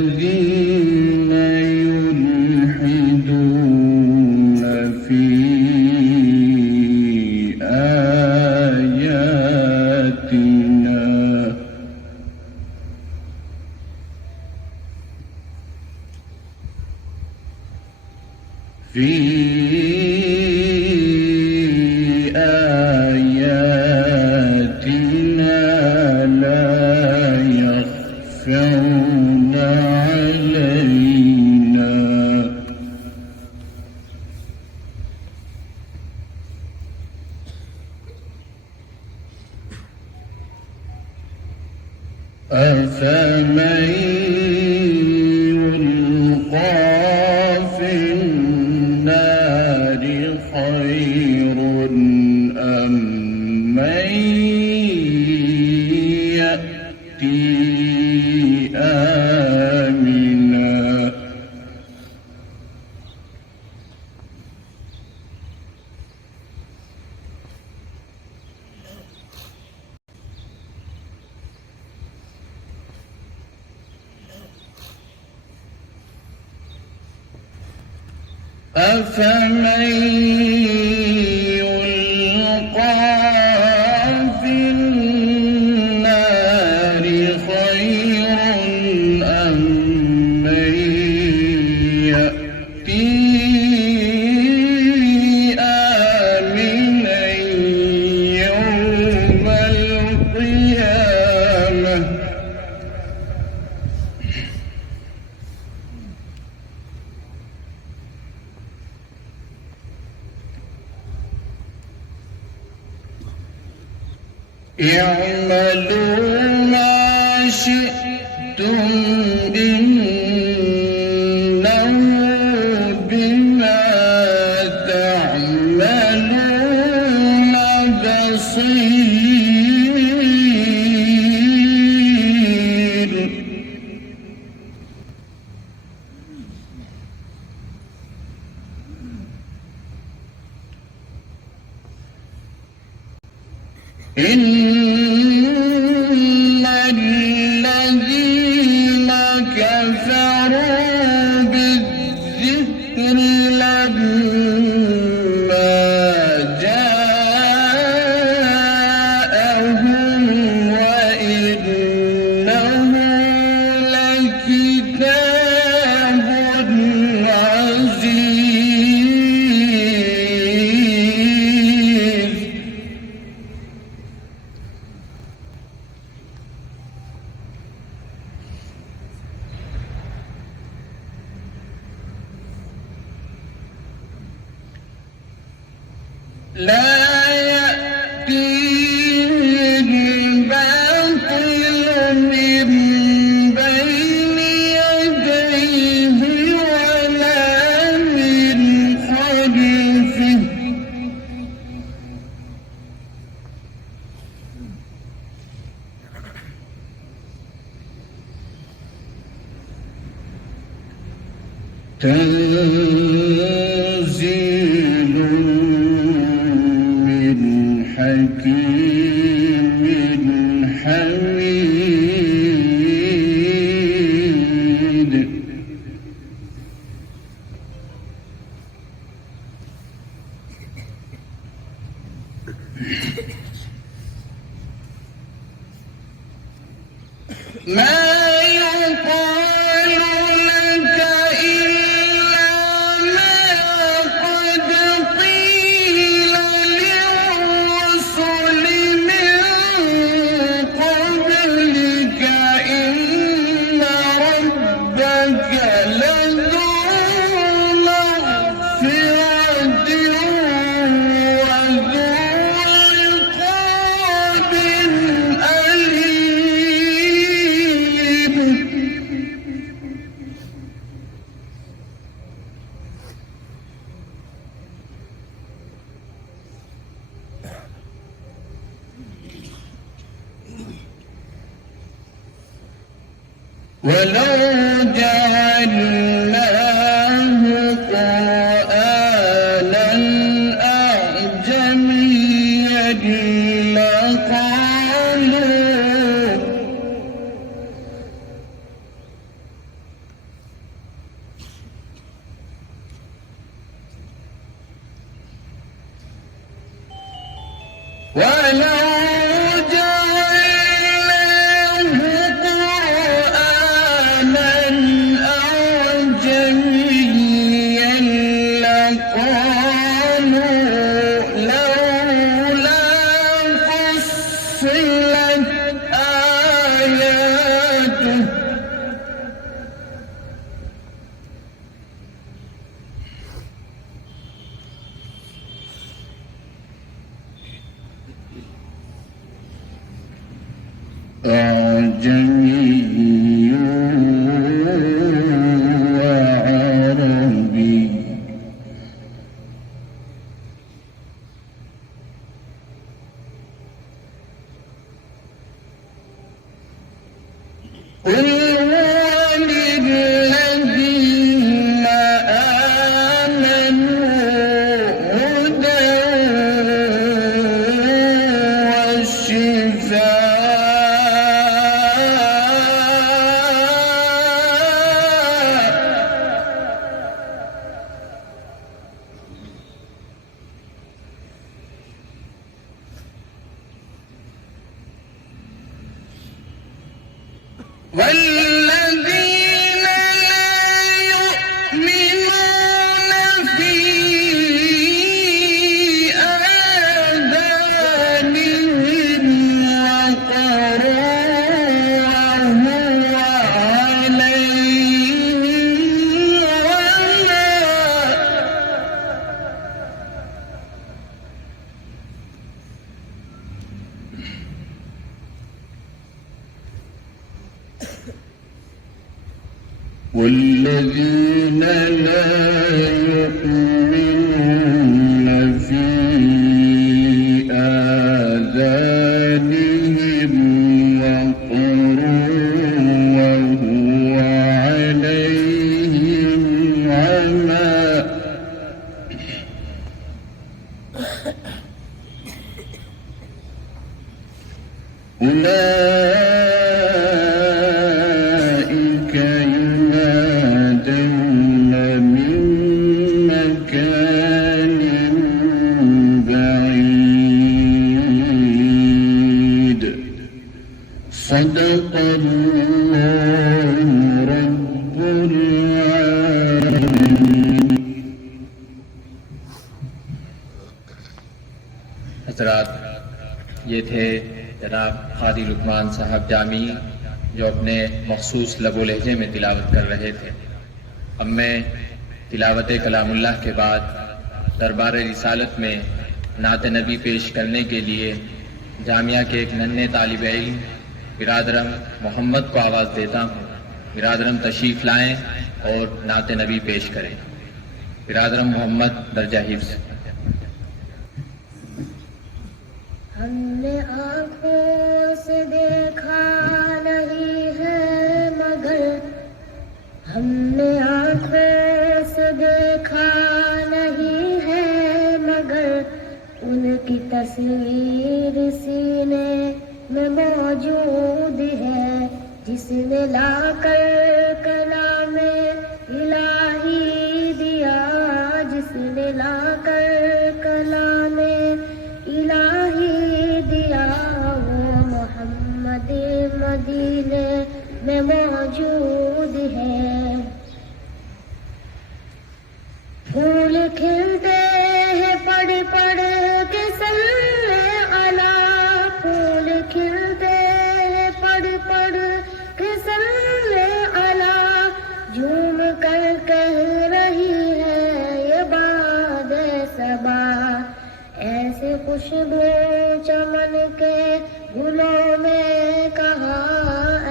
الذين يلحدون في آياتنا لا يخفون علينا أفمن يلقى في النار خير أم من يأتي آمنا أفمن يلقى في النار خير أم من يأتي آمنا يوم القيامة اعملوا ما شئتم إن الذين كفروا بالذكر لما جاءهم وإنه لكتاب عزيز. لا يأتيه الباطل من بين يديه ولا من خلفه. تنزيل من حكيم حميد. ما يقال لك إلا ما قد قيل للرسل من قبلك إن ربك لذو مغفرة وذو عقاب أليم. ولو جعلناه قرآنا أعجميا لقالوا ولو جعلناه قرآنا أعجميا لقالوا لولا فصلت آياته. أعجمي وعربي. قل هو للذين آمنوا هدى والذين لا يؤمنون في آذانهم وقر وهو عليهم عمى. والذين لا يؤمنون في آذانهم آذانهم وقر وهو عليهم عمى أولئك ينادون من مكان بعيد صدق الله رب العالمين. حضرات، یہ تھے جناب قاری لقمان صاحب جامی جو اپنے مخصوص لب و لہجے میں تلاوت کر رہے تھے. اب میں تلاوت کلام اللہ کے بعد دربار رسالت میں نعت نبی پیش کرنے کے لیے جامعہ کے ایک ننھے طالب علم برادرم محمد کو آواز دیتا ہوں. برادرم تشریف لائیں اور نعت نبی پیش کریں. برادرم محمد درجہ حفظ. ہم نے آنکھوں سے دیکھا نہیں ہے مگر ہم نے آنکھوں سے دیکھا نہیں ہے مگر ان کی تصویر سینے میں موجود ہے جس نے لا کر کلام الہی دیا جس نے لا کر کلام الہی دیا وہ محمد مدینے میں موجود ہے. پھول کھلتے ہیں پڑھ پڑھ کے صلی علی پھول کھلتے ہیں پڑھ پڑھ کے صلی علی جھوم کر کہہ رہی ہے یہ باد صبا ایسے خوشبو چمن کے گلوں میں کہا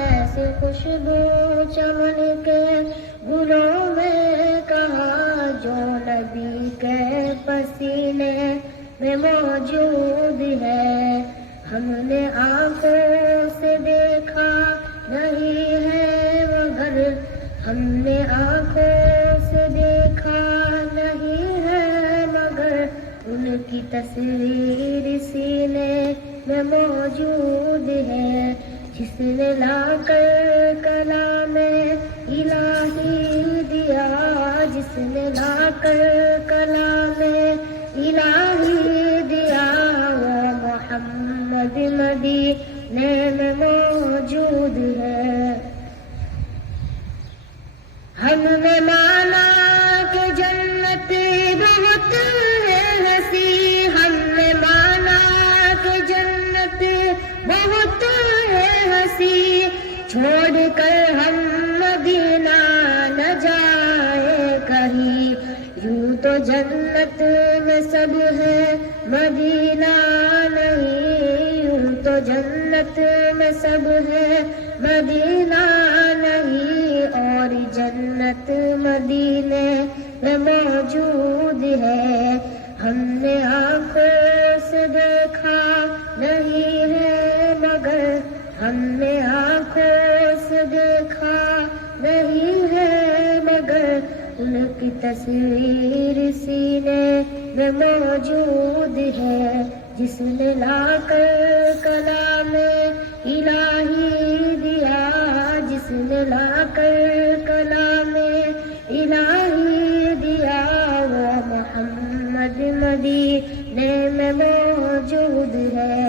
ایسے خوشبو چمن کے گلوں میں کہا جو نبی کے پسینے میں موجود ہے. ہم نے آنکھوں سے دیکھا نہیں ہے مگر ہم نے آنکھوں سے دیکھا نہیں ہے مگر ان کی تصویر سینے میں موجود ہے جس نے لا کر کلام الہی دیا جس نے لا کر کلام الہی دیا وہ محمد مدینے میں موجود ہے. ہم نے مانا کہ جنت بہت ہے ہنسی ہم نے مانا کہ جنت بہت ہے ہنسی چھوڑ کر ہم مدینہ نہ جائے کہیں یوں تو جنت میں سب ہے مدینہ نہیں یوں تو جنت میں سب ہے مدینہ نہیں اور جنت مدینے میں موجود ہے. ہم نے آنکھوں سے دیکھا نہیں ہے مگر ہم نے آنکھوں سے دیکھا نہیں ہے مگر ان کی تصویر سینے میں موجود ہے جس نے لا کر کلام الہی دیا جس نے لا کر کلام الہی دیا وہ محمد مدینے میں موجود ہے.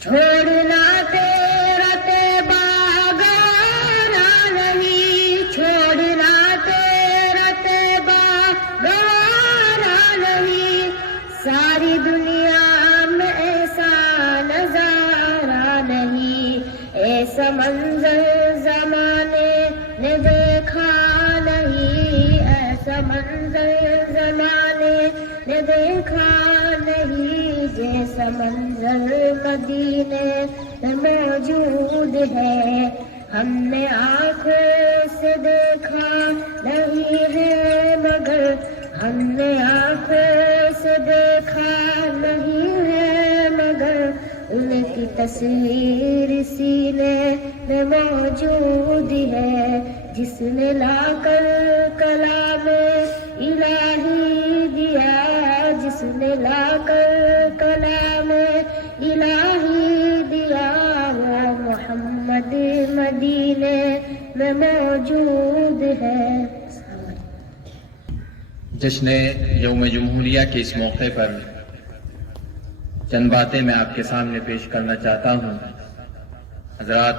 چھوڑنا تیرا طیبہ گوارا نہیں چھوڑنا تیرا طیبہ گوارا نہیں ساری دنیا میں ایسا نظارہ نہیں ایسا منظر زمانے نے دیکھا نہیں ایسا منظر زمانے نے دیکھا نہیں جیسا منظر مدینے میں موجود ہے. ہم نے آنکھوں سے دیکھا نہیں ہے مگر ہم نے آنکھوں سے دیکھا نہیں ہے تصویر سینے میں موجود ہے، جس نے لا کر کلام الہی دیا، جس نے لا کر کلام الہی دیا، وہ محمد مدینے میں موجود ہے۔ جشن یوم جمہوریہ کے اس موقع پر چند باتیں میں آپ کے سامنے پیش کرنا چاہتا ہوں۔ حضرات،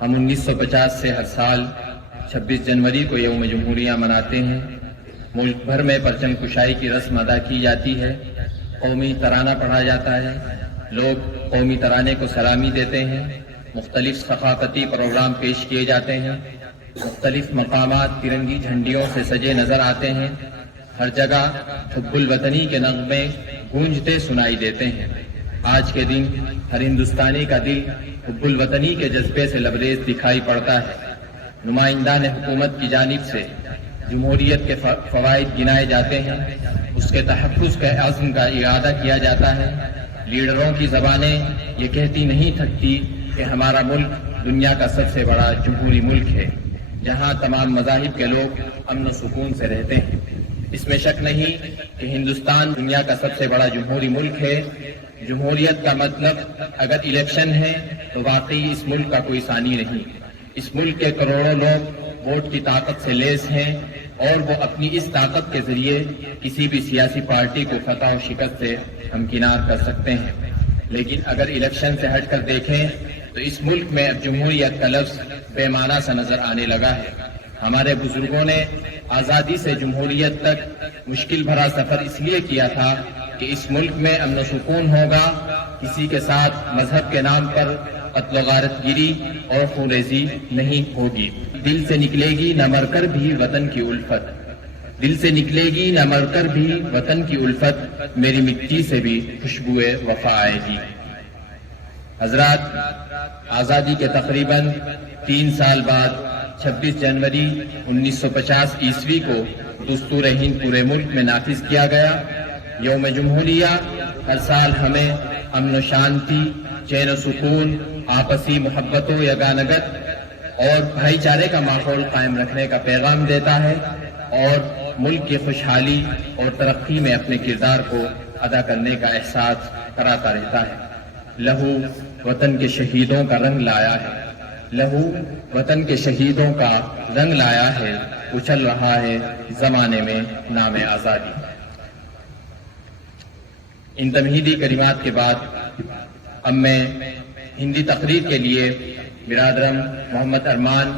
ہم 1950 سے ہر سال 26 جنوری کو یوم جمہوریہ مناتے ہیں۔ ملک بھر میں پرچم کشائی کی رسم ادا کی جاتی ہے، قومی ترانہ پڑھا جاتا ہے، لوگ قومی ترانے کو سلامی دیتے ہیں، مختلف ثقافتی پروگرام پیش کیے جاتے ہیں، مختلف مقامات ترنگی جھنڈیوں سے سجے نظر آتے ہیں، ہر جگہ حب الوطنی کے نغمے گونجتے سنائی دیتے ہیں۔ آج کے دن ہر ہندوستانی کا دل حب الوطنی کے جذبے سے لبریز دکھائی پڑتا ہے۔ نمائندان حکومت کی جانب سے جمہوریت کے فوائد گنائے جاتے ہیں، اس کے تحفظ کے عزم کا اعادہ کیا جاتا ہے۔ لیڈروں کی زبانیں یہ کہتی نہیں تھکتی کہ ہمارا ملک دنیا کا سب سے بڑا جمہوری ملک ہے، جہاں تمام مذاہب کے لوگ امن و سکون سے رہتے ہیں۔ اس میں شک نہیں کہ ہندوستان دنیا کا سب سے بڑا جمہوری ملک ہے۔ جمہوریت کا مطلب اگر الیکشن ہے تو واقعی اس ملک کا کوئی ثانی نہیں۔ اس ملک کے کروڑوں لوگ ووٹ کی طاقت سے لیس ہیں اور وہ اپنی اس طاقت کے ذریعے کسی بھی سیاسی پارٹی کو فتح و شکست سے ہمکنار کر سکتے ہیں۔ لیکن اگر الیکشن سے ہٹ کر دیکھیں تو اس ملک میں اب جمہوریت کا لفظ بے معنی سا نظر آنے لگا ہے۔ ہمارے بزرگوں نے آزادی سے جمہوریت تک مشکل بھرا سفر اس لیے کیا تھا کہ اس ملک میں امن و سکون ہوگا، کسی کے ساتھ مذہب کے نام پر قتل و غارت گیری اور خونریزی نہیں ہوگی۔ دل سے نکلے گی نہ مر کر بھی وطن کی الفت، دل سے نکلے گی نہ مر کر بھی وطن کی الفت، میری مٹی سے بھی خوشبوئے وفا آئے گی۔ حضرات، آزادی کے تقریباً 3 سال بعد 26 جنوری 1950 عیسوی کو دستور ہند پورے ملک میں نافذ کیا گیا۔ یوم جمہوریہ ہر سال ہمیں امن و شانتی، چین و سکون، آپسی محبت و یگانگت اور بھائی چارے کا ماحول قائم رکھنے کا پیغام دیتا ہے اور ملک کی خوشحالی اور ترقی میں اپنے کردار کو ادا کرنے کا احساس کراتا رہتا ہے۔ لہو وطن کے شہیدوں کا رنگ لایا ہے، لہو وطن کے شہیدوں کا رنگ لایا ہے، اچھل رہا ہے زمانے میں نام آزادی۔ ان تمہیدی کلمات کے بعد اب میں ہندی تقریر کے لیے برادرم محمد ارمان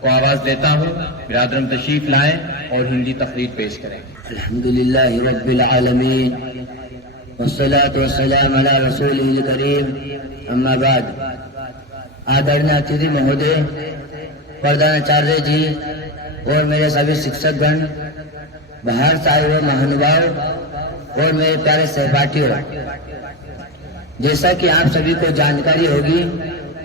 کو آواز دیتا ہوں۔ برادرم تشریف لائیں اور ہندی تقریر پیش کریں۔ الحمدللہ رب العالمین والصلاة والسلام علی رسولہ الکریم، اما بعد۔ آدرنیہ اتھیدھی مہودے، پردھاناچاریہ جی اور میرے سبھی شکشک گن، باہر سے آئے ہوئے مہانبھاؤ اور میرے پیارے سہپاٹھیوں، جیسا کہ آپ سبھی کو جانکاری ہوگی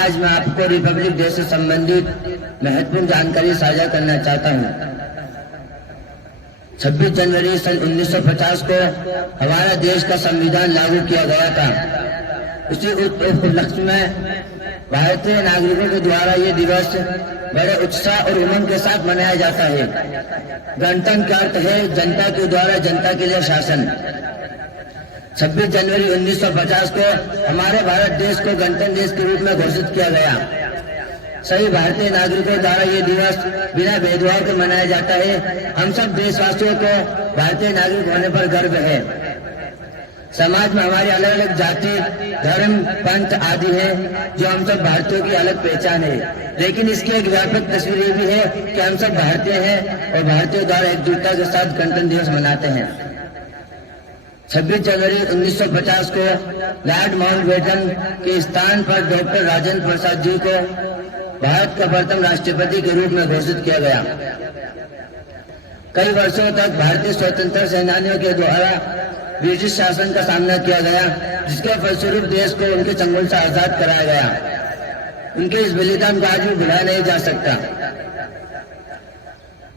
آج میں آپ کو ریپبلک ڈے سے سمبندھت مہتوپورن جانکاری ساجھا کرنا چاہتا ہوں۔ 26 جنوری سن 1950 کو ہمارا دیش کا سمویدھان لاگو کیا گیا تھا۔ اسی اپلکشیہ میں بھارتی ناگرکوں کے دوارا یہ دیوس بڑے اتساہ اور امنگ کے ساتھ منایا جاتا ہے۔ گنتنتر کا ارتھ ہے جنتا کے دوارا جنتا کے لیے شاسن۔ 26 جنوری 1950 کو ہمارے بھارت دیش کو گنتنتر دیش کے روپ میں گھوشت کیا گیا۔ سبھی بھارتی ناگرکوں دوارا یہ دیوس بنا بھید بھاؤ کے منایا جاتا ہے۔ ہم سب دیش واسیوں کو بھارتی ناگرک ہونے پر گرو ہے۔ سماج میں ہماری الگ الگ جاتی، دھرم، پنتھ آدی ہے جو ہم سب بھارتیوں کی الگ پہچان ہے، لیکن اس کی ایک ویاپک تصویر یہ بھی ہے کہ ہم سب بھارتی ہیں اور بھارتیوں دوارا ایک جٹتا کے ساتھ گنتنتر دیوس مناتے ہیں۔ 26 جنوری 1950 کو لارڈ ماؤنٹ بیٹن کے استعان پر ڈاکٹر راجندر پرساد جی کو بھارت کا پرتم راشٹرپتی کے روپ میں گھوشت کیا گیا۔ کئی برسوں تک بھارتی سوتنتر سینانیوں کے دوارا برٹش شاسن کا سامنا کیا گیا، جس کے فلسروپ دیش کو ان کے چنگل سے آزاد کرایا گیا۔ ان کے اس بلیدان کو آج بھی بھلایا نہیں جا سکتا۔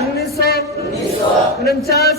1949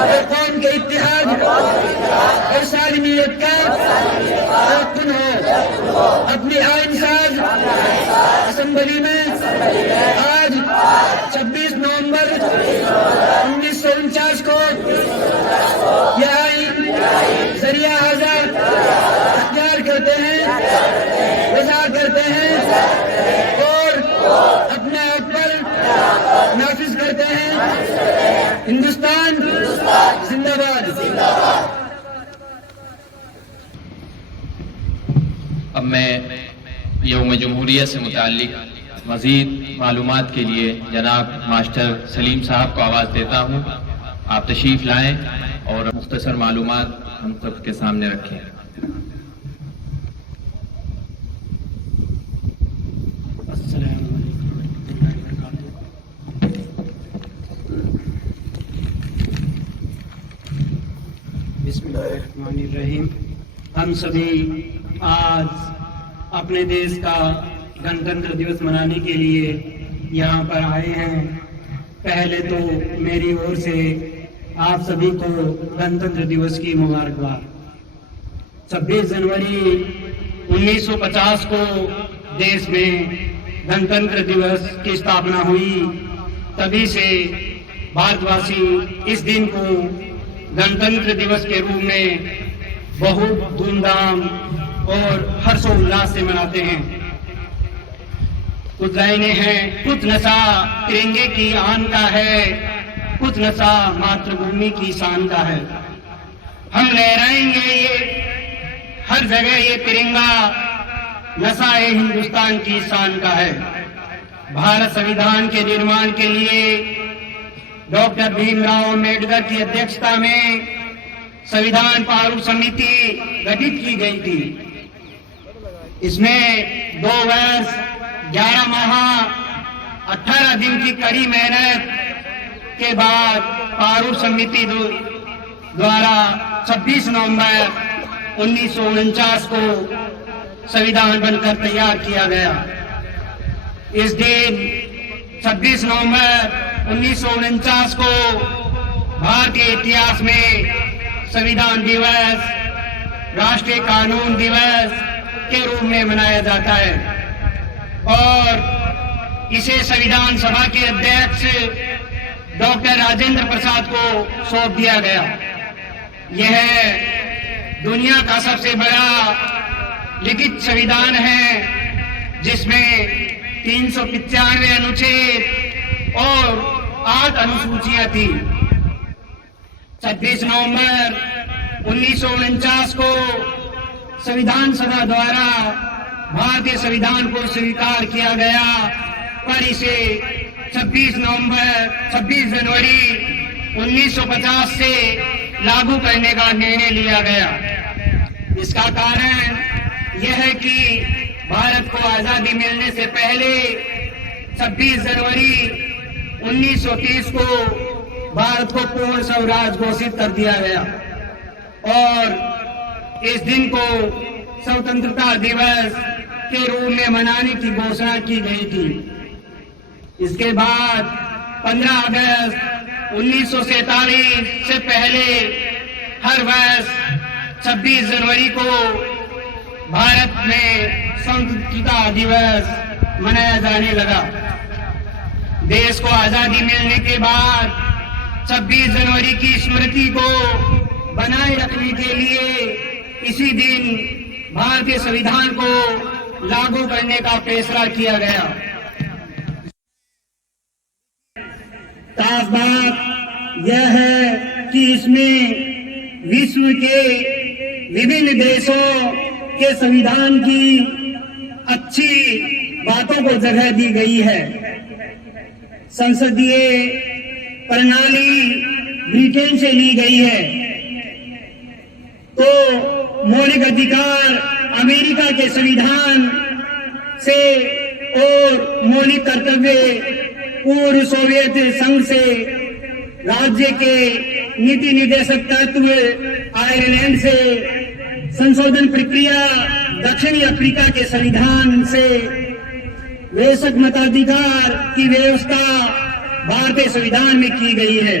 اور قوم کے اتحاد اور سالمیت کا تمکن ہو۔ اپنی آئین ساز اسمبلی میں آج 26 نومبر 1949 کو یہ آئین ذریعہ آزاد اختیار کرتے ہیں، وضع کرتے ہیں اور اپنے آپ پر نافذ کرتے ہیں۔ ہندوستان زندہ باد۔ اب میں یوم جمہوریہ سے متعلق مزید معلومات کے لیے جناب ماسٹر سلیم صاحب کو آواز دیتا ہوں۔ آپ تشریف لائیں اور مختصر معلومات ہم سب کے سامنے رکھیں۔ بسم اللہ الرحمن الرحیم۔ ہم سبھی آج اپنے دیش کا گنتنتر دیوس منانے کے لیے یہاں پر آئے ہیں۔ پہلے تو میری اور سے آپ سبھی کو گنتنتر دیوس کی مبارکباد۔ 26 جنوری 1950 کو دیش میں گنتنتر دیوس کی استھاپنا ہوئی۔ تبھی سے بھارت واسی اس دن کو گنتنتر دیوس کے روپ میں بہت دھوم دھام اور ہرش و الاس سے مناتے ہیں۔ کچھ لائنیں ہیں، کچھ نشہ ترنگے کی آن کا ہے، کچھ نشہ ماتر بھومی کی شان کا ہے۔ ہم لہرائیں گے یہ ہر جگہ یہ ترنگا، نشہ ہندوستان کی شان کا ہے۔ بھارت سنویدھان کے نرمان کے لیے ڈاکٹر بھیم راؤ امبیڈکر کی ادھیکشتا میں سنویدھان پاروپ سمیتی گٹھت کی گئی تھی۔ اس میں 2 برس 11 ماہ 18 دن کی کڑی محنت کے بعد پاروپ سمیتی دوارا 26 نومبر 1949 کو سنویدھان بن کر تیار کیا گیا۔ اس دن 26 نومبر 1949 کو بھارت کے اتہاس میں سنویدھان دیوس، راشٹریہ قانون دیوس کے روپ میں منایا جاتا ہے اور اسے سنویدھان سبھا کے ادھیکش ڈاکٹر راجندر پرساد کو سونپ دیا گیا۔ یہ دنیا کا سب سے بڑا لکھت سنویدھان ہے جس میں 395 انوچھید اور 8 انوسوچیاں تھیں۔ 26 نومبر 1949 کو سنویدھان سبھا دوارا بھارتی سنویدھان کو سویکار کیا گیا، پر اسے 26 جنوری 1950 سے لاگو کرنے کا نرنے لیا گیا۔ اس کا کارن یہ ہے کہ بھارت کو آزادی ملنے سے پہلے 26 جنوری 1930 کو بھارت کو پورن سوراج گھوشت کر دیا گیا اور اس دن کو سوتنترتا دیوس کے روپ میں منانے کی گھوشنا کی گئی تھی۔ اس کے بعد 15 اگست 1947 سے پہلے ہر برس 26 جنوری کو بھارت میں سوتنترتا دیوس منایا جانے لگا۔ دیش کو آزادی ملنے کے بعد 26 جنوری کی اسمرتی کو بنائے رکھنے کے لیے اسی دن بھارتی سنویدھان کو لاگو کرنے کا فیصلہ کیا گیا۔ خاص بات یہ ہے کہ اس میں وشو کے وبھن دیشوں کے سنویدھان کی اچھی باتوں کو جگہ دی گئی ہے۔ سنسدیہ پرنالی برٹن سے لی گئی ہے تو مولک ادھیکار امریکہ کے سنویدھان سے اور مولک کرتویہ پورو سوویت سنگھ سے، راجیہ کے نیتی ندیشک تتو آئرلینڈ سے، سنشودھن پرکریا دکشنی افریقہ کے سنویدھان سے، ویشک متادھیکار کی ویوستھا بھارتی سنویدھان میں کی گئی ہے۔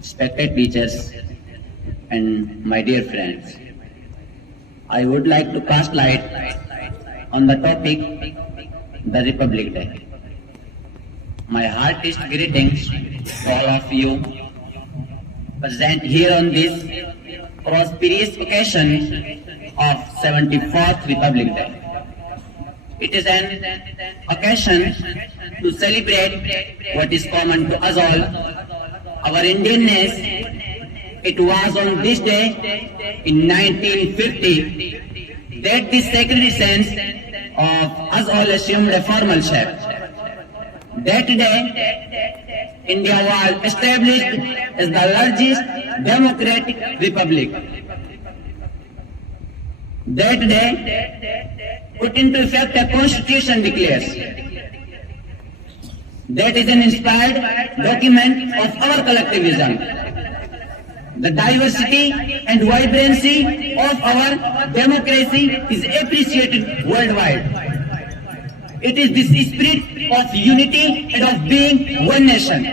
respected teachers and my dear friends, I would like to cast light on the topic the Republic Day. My heartiest greetings to all of you present here on this prosperous occasion of 74th Republic Day. It is an occasion to celebrate what is common to us all, our Indianness. It was on this day in 1950 that the sacred sense of us all assumed a formal shape. That day, India was established as the largest democratic republic. That day, put into effect a constitution declares. That is an inspired document of our collectivism. The diversity and vibrancy of our democracy is appreciated worldwide. It is this spirit of unity and of being one nation,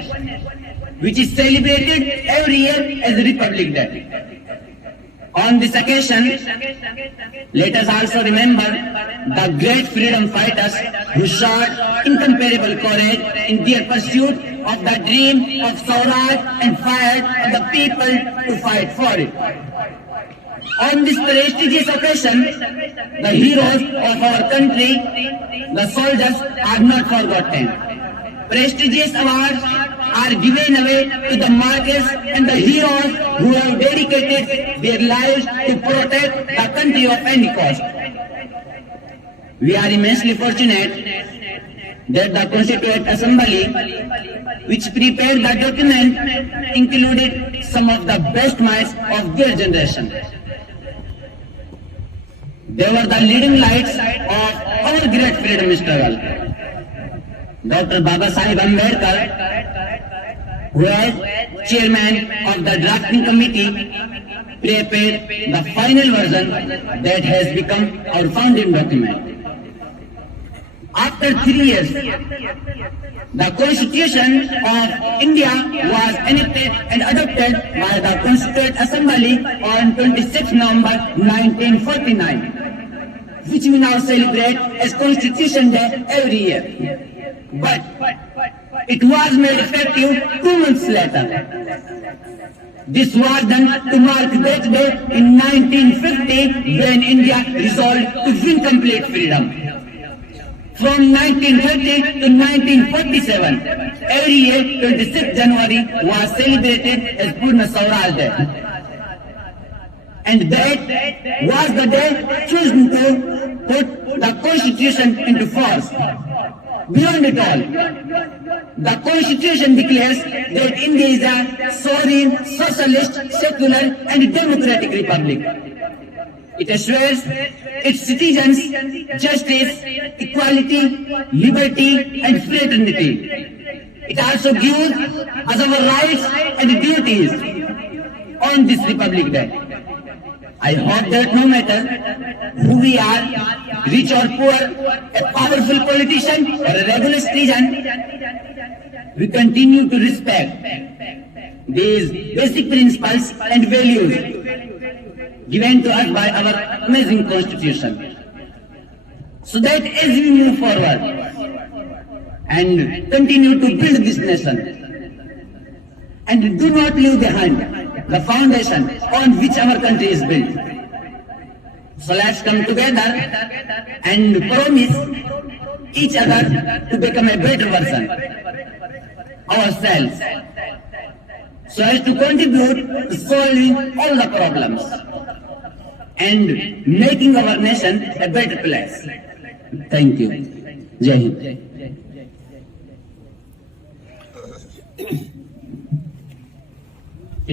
which is celebrated every year as Republic Day. On this occasion, let us also remember the great freedom fighters who showed incomparable courage in their pursuit of the dream of Swaraj and fired on the people to fight for it. On this prestigious occasion, the heroes of our country, the soldiers, are not forgotten. Prestigious awards are given away to the martyrs and the heroes who have dedicated their lives to protect the country of any cost. We are immensely fortunate that the Constituent Assembly, which prepared the document, included some of the best minds of their generation. They were the leading lights of our great freedom struggle. Dr. Baba Sahib Ambedkar, who as chairman of the drafting committee, prepared the final version that has become our founding document. After 3 years, the Constitution of India was enacted and adopted by the Constituent Assembly on 26 November 1949, which we now celebrate as Constitution Day every year. But it was made effective 2 months later. This was done to mark that day in 1950 when India resolved to win complete freedom. From 1930 to 1947, every year 26th January was celebrated as Purna Swaraj Day. And that was the day chosen to put the Constitution into force. Beyond it all, the Constitution declares that India is a sovereign, socialist, secular and democratic republic. It assures its citizens justice, equality, liberty and fraternity. It also gives us our rights and duties on this Republic Day. I hope that no matter who we are, rich or poor, a powerful politician or a regular citizen, we continue to respect these basic principles and values given to us by our amazing Constitution. So that as we move forward and continue to build this nation, and do not leave behind the foundation on which our country is built. So let's come together and promise each other to become a better version ourselves, so as to contribute to solving all the problems and making our nation a better place. Thank you. Jai Hind.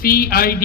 CID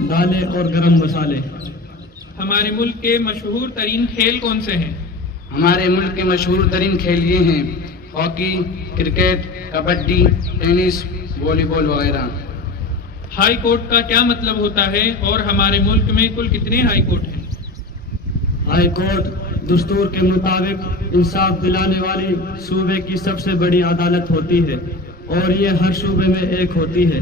دالیں اور گرم مسالے۔ ہمارے ملک کے مشہور ترین کھیل کون سے ہیں؟ ہمارے ملک کے مشہور ترین کھیل یہ ہیں: ہاکی، کرکٹ، کبڈی، ٹینس، والی بال وغیرہ۔ ہائی کورٹ کا کیا مطلب ہوتا ہے اور ہمارے ملک میں کل کتنے ہائی کورٹ ہیں؟ ہائی کورٹ دستور کے مطابق انصاف دلانے والی صوبے کی سب سے بڑی عدالت ہوتی ہے اور یہ ہر صوبے میں ایک ہوتی ہے۔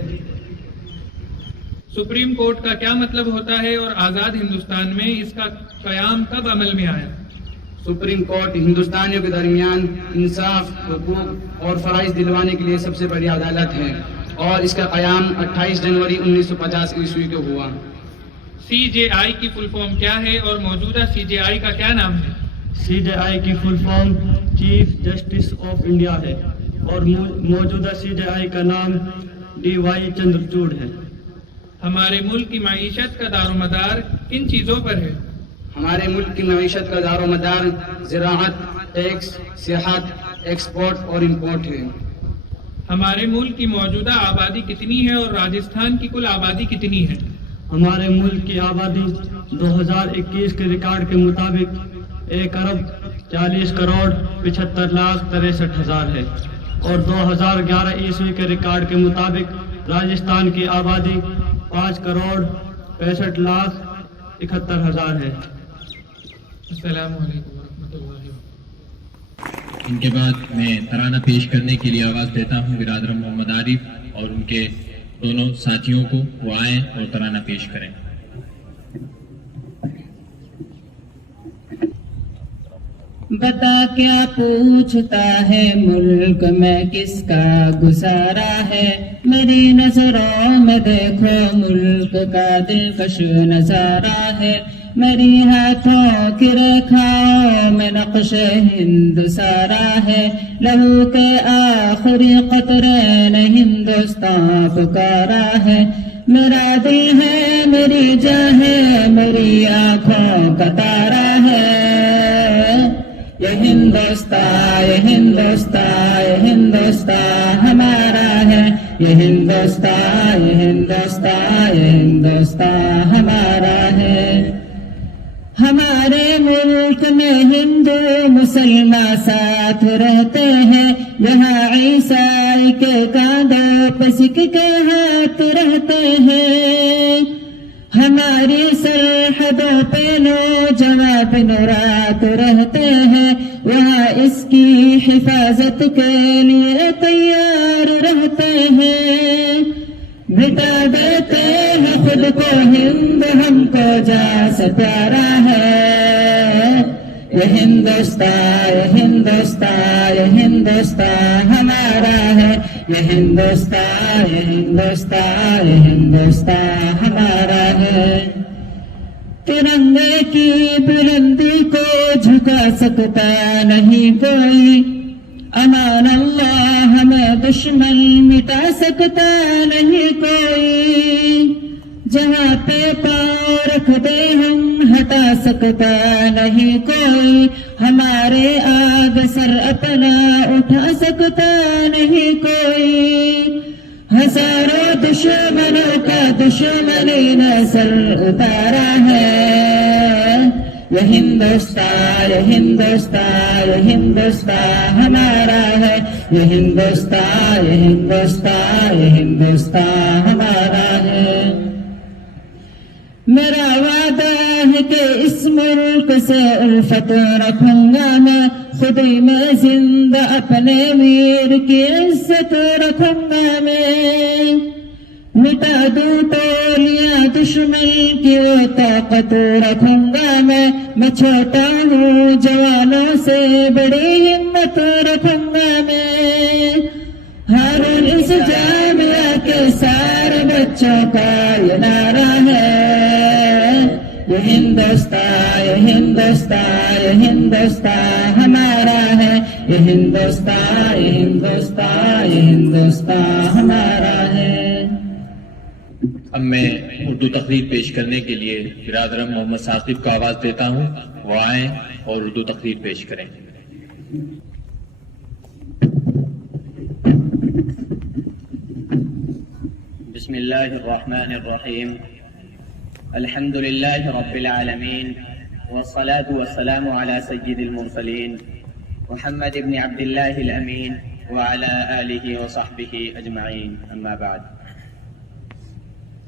سپریم کورٹ کا کیا مطلب ہوتا ہے اور آزاد ہندوستان میں اس کا قیام کب عمل میں آیا؟ سپریم کورٹ ہندوستانیوں کے درمیان انصاف، حقوق اور فرائض دلوانے کے لیے سب سے بڑی عدالت ہے اور اس کا قیام 28 جنوری 1950 عیسوی کو ہوا۔ سی جے آئی کی فل فارم کیا ہے اور موجودہ سی جے آئی کا کیا نام ہے؟ سی جے آئی کی full form chief justice of India ہے اور موجودہ سی جے آئی کا نام ڈی وائی چندرچوڑ ہے۔ ہمارے ملک کی معیشت کا دار و مدار کن چیزوں پر ہے؟ ہمارے ملک کی معیشت کا دار و مدار زراعت، ٹیکس، سیاحت، ایکسپورٹ اور امپورٹ ہے۔ ہمارے ملک کی موجودہ آبادی کتنی ہے اور راجستھان کی کل آبادی کتنی ہے؟ ہمارے ملک کی آبادی 2021 کے ریکارڈ کے مطابق 1,40,45,63,63,000 ہے اور 2011 عیسوی کے ریکارڈ کے مطابق راجستھان کی آبادی 5,65,71,000 ہے۔ السلام علیکم ورحمۃ اللہ وبرکاتہ۔ ان کے بعد میں ترانہ پیش کرنے کے لیے آواز دیتا ہوں برادر محمد عارف اور ان کے دونوں ساتھیوں کو، وہ آئیں اور ترانہ پیش کریں۔ بتا کیا پوچھتا ہے ملک میں کس کا گزارا ہے، میری نظروں میں دیکھو ملک کا دلکش نظارہ ہے، میری ہاتھوں کی ریکھاؤں میں نقش ہند سارا ہے، لہو کے آخری قطرے نے ہندوستان پکارا ہے، میرا دل ہے میری جان ہے میری آنکھوں کا تارا ہے، یہ ہندوستان یہ ہندوستان یہ ہندوستان ہمارا ہے، یہ ہندوستان یہ ہندوستان یہ ہندوستان ہمارا ہے۔ ہمارے ملک میں ہندو مسلمان ساتھ رہتے ہیں، یہاں عیسائی کے کاندھوں پہ سکھ کے ہاتھ رہتے ہیں، ہماری سرحدوں پہ نوجوان دن رات رہتے ہیں، وہاں اس کی حفاظت کے لیے تیار رہتے ہیں، بتا دیتے ہیں خود کو ہند ہم کو جان سے پیارا ہے، یہ ہندوستان یہ ہندوستان یہ ہندوستان ہمارا ہے، یہ ہندوستان یہ ہندوستان یہ ہندوستان ہمارا ہے، ترنگے کی بلندی کو جھکا سکتا نہیں کوئی، امان اللہ ہمیں دشمن مٹا سکتا نہیں کوئی، جہاں پہ پاؤں رکھ دے ہم ہٹا سکتا نہیں کوئی، ہمارے آگ سر اپنا اٹھا سکتا نہیں کوئی، ہزاروں دشمنوں کا دشمنی نے سر اتارا ہے، یہ ہندوستان یہ ہندوستان یہ ہندوستان ہمارا ہے، یہ ہندوستان یہ ہندوستان یہ ہندوستان ہمارا ہے، میرا وعدہ ہے کہ اس ملک سے الفت رکھوں گا میں، خودی میں زندہ اپنے ویر کی عزت رکھوں گا میں، مٹا دوں ٹولیاں دشمن کی وہ طاقت رکھوں گا میں چھوٹا ہوں جوانوں سے بڑی ہمت رکھوں گا میں، ہر اس جامعہ کے سارے بچوں کا یہ نعرہ ہے، یہ ہندوستان یہ ہندوستان یہ ہندوستان ہمارا ہے، یہ ہندوستان یہ ہندوستان یہ ہندوستان ہمارا ہے۔ اب میں اردو تقریر پیش کرنے کے لیے برادر محمد ثاقب کو آواز دیتا ہوں، وہ آئیں اور اردو تقریر پیش کریں۔ بسم اللہ الرحمن الرحیم، الحمد لله رب العالمين والصلاة والسلام على سيد المرسلين محمد بن عبد الله الأمين وعلى آله وصحبه أجمعين، أما بعد،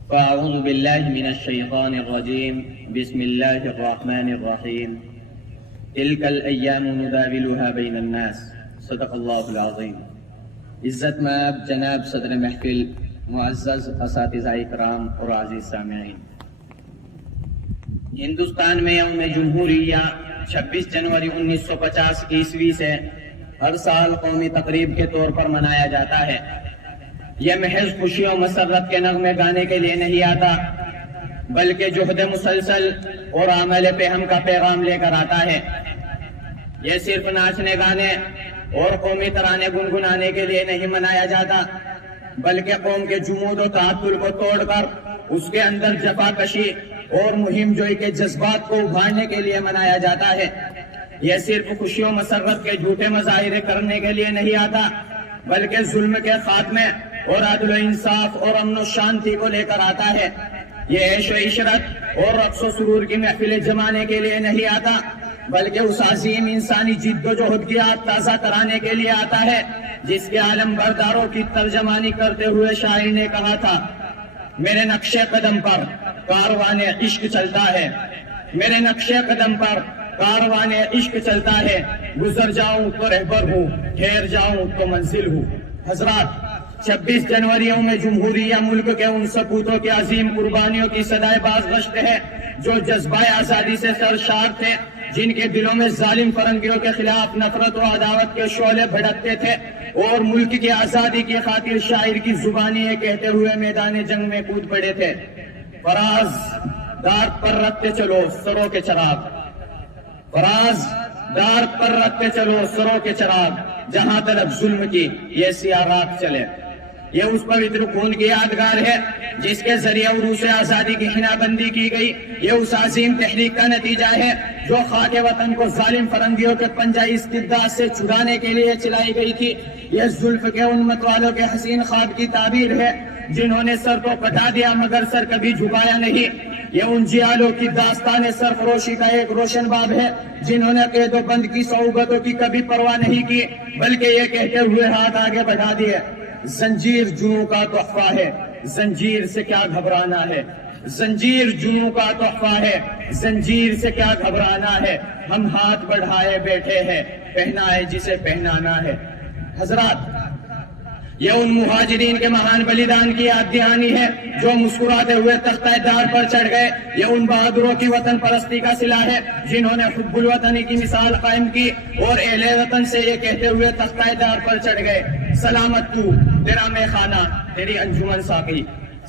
فأعوذ بالله من الشيطان الرجيم، بسم الله الرحمن الرحيم، تلك الأيام نداولها بين الناس، صدق اللہ العظیم۔ عزت مآب جناب صدر محفل، معزز اساتذہ کرام اور عزیز سامعین، ہندوستان میں یوم جمہوریہ 26 جنوری 1950 عیسوی سے ہر سال قومی تقریب کے طور پر منایا جاتا ہے۔ یہ محض خوشی و مسرت کے نغمے گانے کے لیے نہیں آتا، بلکہ جہد مسلسل اور عمل پہم کا پیغام لے کر آتا ہے۔ یہ صرف ناچنے گانے اور قومی ترانے گنگنانے کے لیے نہیں منایا جاتا، بلکہ قوم کے جمود و تعطل کو توڑ کر اس کے اندر جفا کشی اور مہم جوئی کے جذبات کو ابھارنے کے لیے منایا جاتا ہے۔ یہ صرف خوشی و مسرت کے جھوٹے مظاہرے کرنے کے لیے نہیں آتا، بلکہ ظلم کے خاتمے اور عدل و انصاف اور امن و شانتی کو لے کر آتا ہے۔ یہ عیش و عشرت اور رقص و سرور کی محفلیں جمانے کے لیے نہیں آتا، بلکہ اس عظیم انسانی جد و جہد کی آگ تازہ کرانے کے لیے آتا ہے، جس کے عالم برداروں کی ترجمانی کرتے ہوئے شاعر نے کہا تھا، میرے نقش قدم پر کاروان عشق چلتا ہے، میرے نقش قدم پر کاروان عشق چلتا ہے، گزر جاؤں تو رہبر ہوں، ٹھہر جاؤں تو منزل ہوں۔ حضرات، 26 جنوری یوم جمہوریہ ملک کے ان سپوتوں کی عظیم قربانیوں کی صدائے بازگشت ہے جو جذبہ آزادی سے سرشار تھے، جن کے دلوں میں ظالم فرنگیوں کے خلاف نفرت و عداوت کے شعلے بھڑکتے تھے اور ملک کی آزادی کی خاطر شاعر کی زبانی یہ کہتے ہوئے میدان جنگ میں کود پڑے تھے، فراز دار پر رکھتے چلو سروں کے چراغ، فراز دار پر رکھتے چلو سروں کے چراغ، جہاں تلک ظلم کی یہ سیاہ رات چلے۔ یہ اس پوتر خون کی یادگار ہے جس کے ذریعے عروس آزادی کی حنا بندی کی گئی۔ یہ اس عظیم تحریک کا نتیجہ ہے جو خاک وطن کو ظالم فرنگیوں کے پنجہ استبداد سے چھڑانے کے لیے چلائی گئی تھی۔ یہ زلف کے ان مت والوں کے حسین خواب کی تعبیر ہے جنہوں نے سر تو کٹا دیا مگر سر کبھی جھکایا نہیں۔ یہ ان جیالوں کی داستان سرفروشی کا ایک روشن باب ہے جنہوں نے قید و بند کی صعوبتوں کی کبھی پرواہ نہیں کی، بلکہ یہ کہتے ہوئے ہاتھ آگے بڑھا دیے، زنجیر جنوں کا تحفہ ہے، زنجیر سے کیا گھبرانا ہے، زنجیر جنوں کا تحفہ ہے، زنجیر سے کیا گھبرانا ہے، ہم ہاتھ بڑھائے بیٹھے ہیں، پہنا ہے جسے پہنانا ہے۔ حضرات، یہ ان مہاجرین کے مہان بلیدان کی یاد دہانی ہے جو مسکراتے ہوئے تختہ دار پر چڑھ گئے۔ یہ ان بہادروں کی وطن پرستی کا صلہ ہے جنہوں نے حب الوطنی کی مثال قائم کی اور اہل وطن سے یہ کہتے ہوئے تختہ دار پر چڑھ گئے، سلامت تو تیرا میں خانہ تیری انجمن ساقی،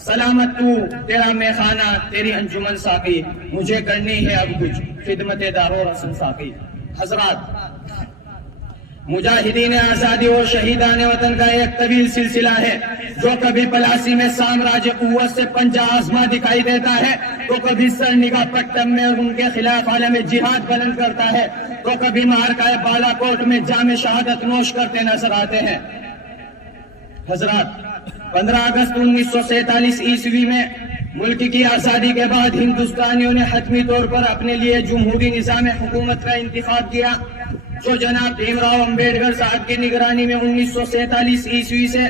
سلامت تو تیرا میں خانہ تیری انجمن ساقی، مجھے کرنی ہے اب کچھ خدمت دارو رسم ساقی۔ حضرات، مجاہدین آزادی اور شہیدان وطن کا ایک طویل سلسلہ ہے جو کبھی پلاسی میں سامراج قوت سے پنجہ آزما دکھائی دیتا ہے، تو کبھی سر نگاہ پٹم میں ان کے خلاف عالم جہاد بلند کرتا ہے، تو کبھی مارکہ بالا کوٹ میں جام شہادت نوش کرتے نظر آتے ہیں۔ حضرات، 15 اگست 1947 عیسوی میں ملک کی آزادی کے بعد ہندوستانیوں نے حتمی طور پر اپنے لیے جمہوری نظام حکومت کا انتخاب کیا جو جناب بھیم راؤ امبیڈکر صاحب کی نگرانی میں 1947 عیسوی سے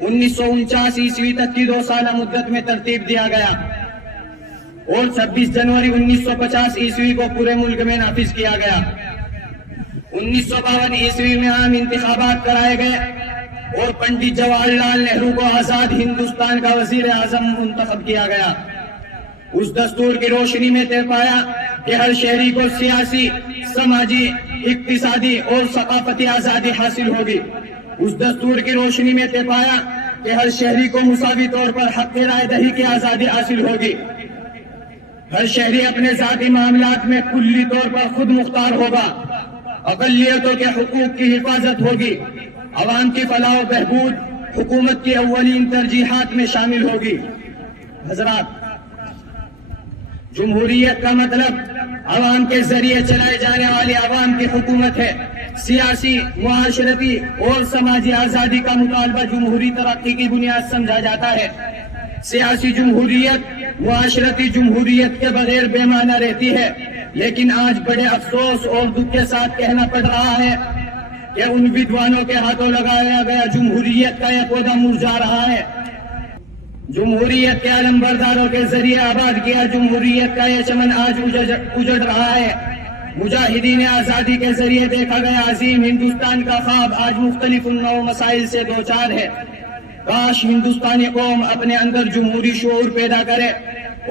1949 عیسوی تک کی 2 سالہ مدت میں ترتیب دیا گیا اور 26 جنوری 1950 عیسوی کو پورے ملک میں نافذ کیا گیا۔ 1952 عیسوی میں عام انتخابات کرائے گئے اور پنڈت جواہر لال نہرو کو آزاد ہندوستان کا وزیر اعظم منتخب کیا گیا۔ اس دستور کی روشنی میں طے پایا کہ ہر شہری کو سیاسی، سماجی، اقتصادی اور ثقافتی آزادی حاصل ہوگی۔ اس دستور کی روشنی میں طے پایا کہ ہر شہری کو مساوی طور پر حق رائے دہی کی آزادی حاصل ہوگی۔ ہر شہری اپنے ذاتی معاملات میں کلی طور پر خود مختار ہوگا۔ اقلیتوں کے حقوق کی حفاظت ہوگی۔ عوام کی فلاح و بہبود حکومت کی اولین ترجیحات میں شامل ہوگی۔ حضرات، جمہوریت کا مطلب عوام کے ذریعے چلائے جانے والی عوام کی حکومت ہے۔ سیاسی، معاشرتی اور سماجی آزادی کا مطالبہ جمہوری ترقی کی بنیاد سمجھا جاتا ہے۔ سیاسی جمہوریت معاشرتی جمہوریت کے بغیر بے معنی رہتی ہے، لیکن آج بڑے افسوس اور دکھ کے ساتھ کہنا پڑ رہا ہے کہ ان ودوانوں کے ہاتھوں لگایا گیا جمہوریت کا یہ پودا مرجھا رہا ہے۔ جمہوریت کے علمبرداروں کے ذریعے آباد کیا جمہوریت کا یہ چمن آج اجڑ رہا ہے۔ مجاہدین آزادی کے ذریعے دیکھا گیا عظیم ہندوستان کا خواب آج مختلف نو مسائل سے دوچار ہے۔ کاش ہندوستانی قوم اپنے اندر جمہوری شعور پیدا کرے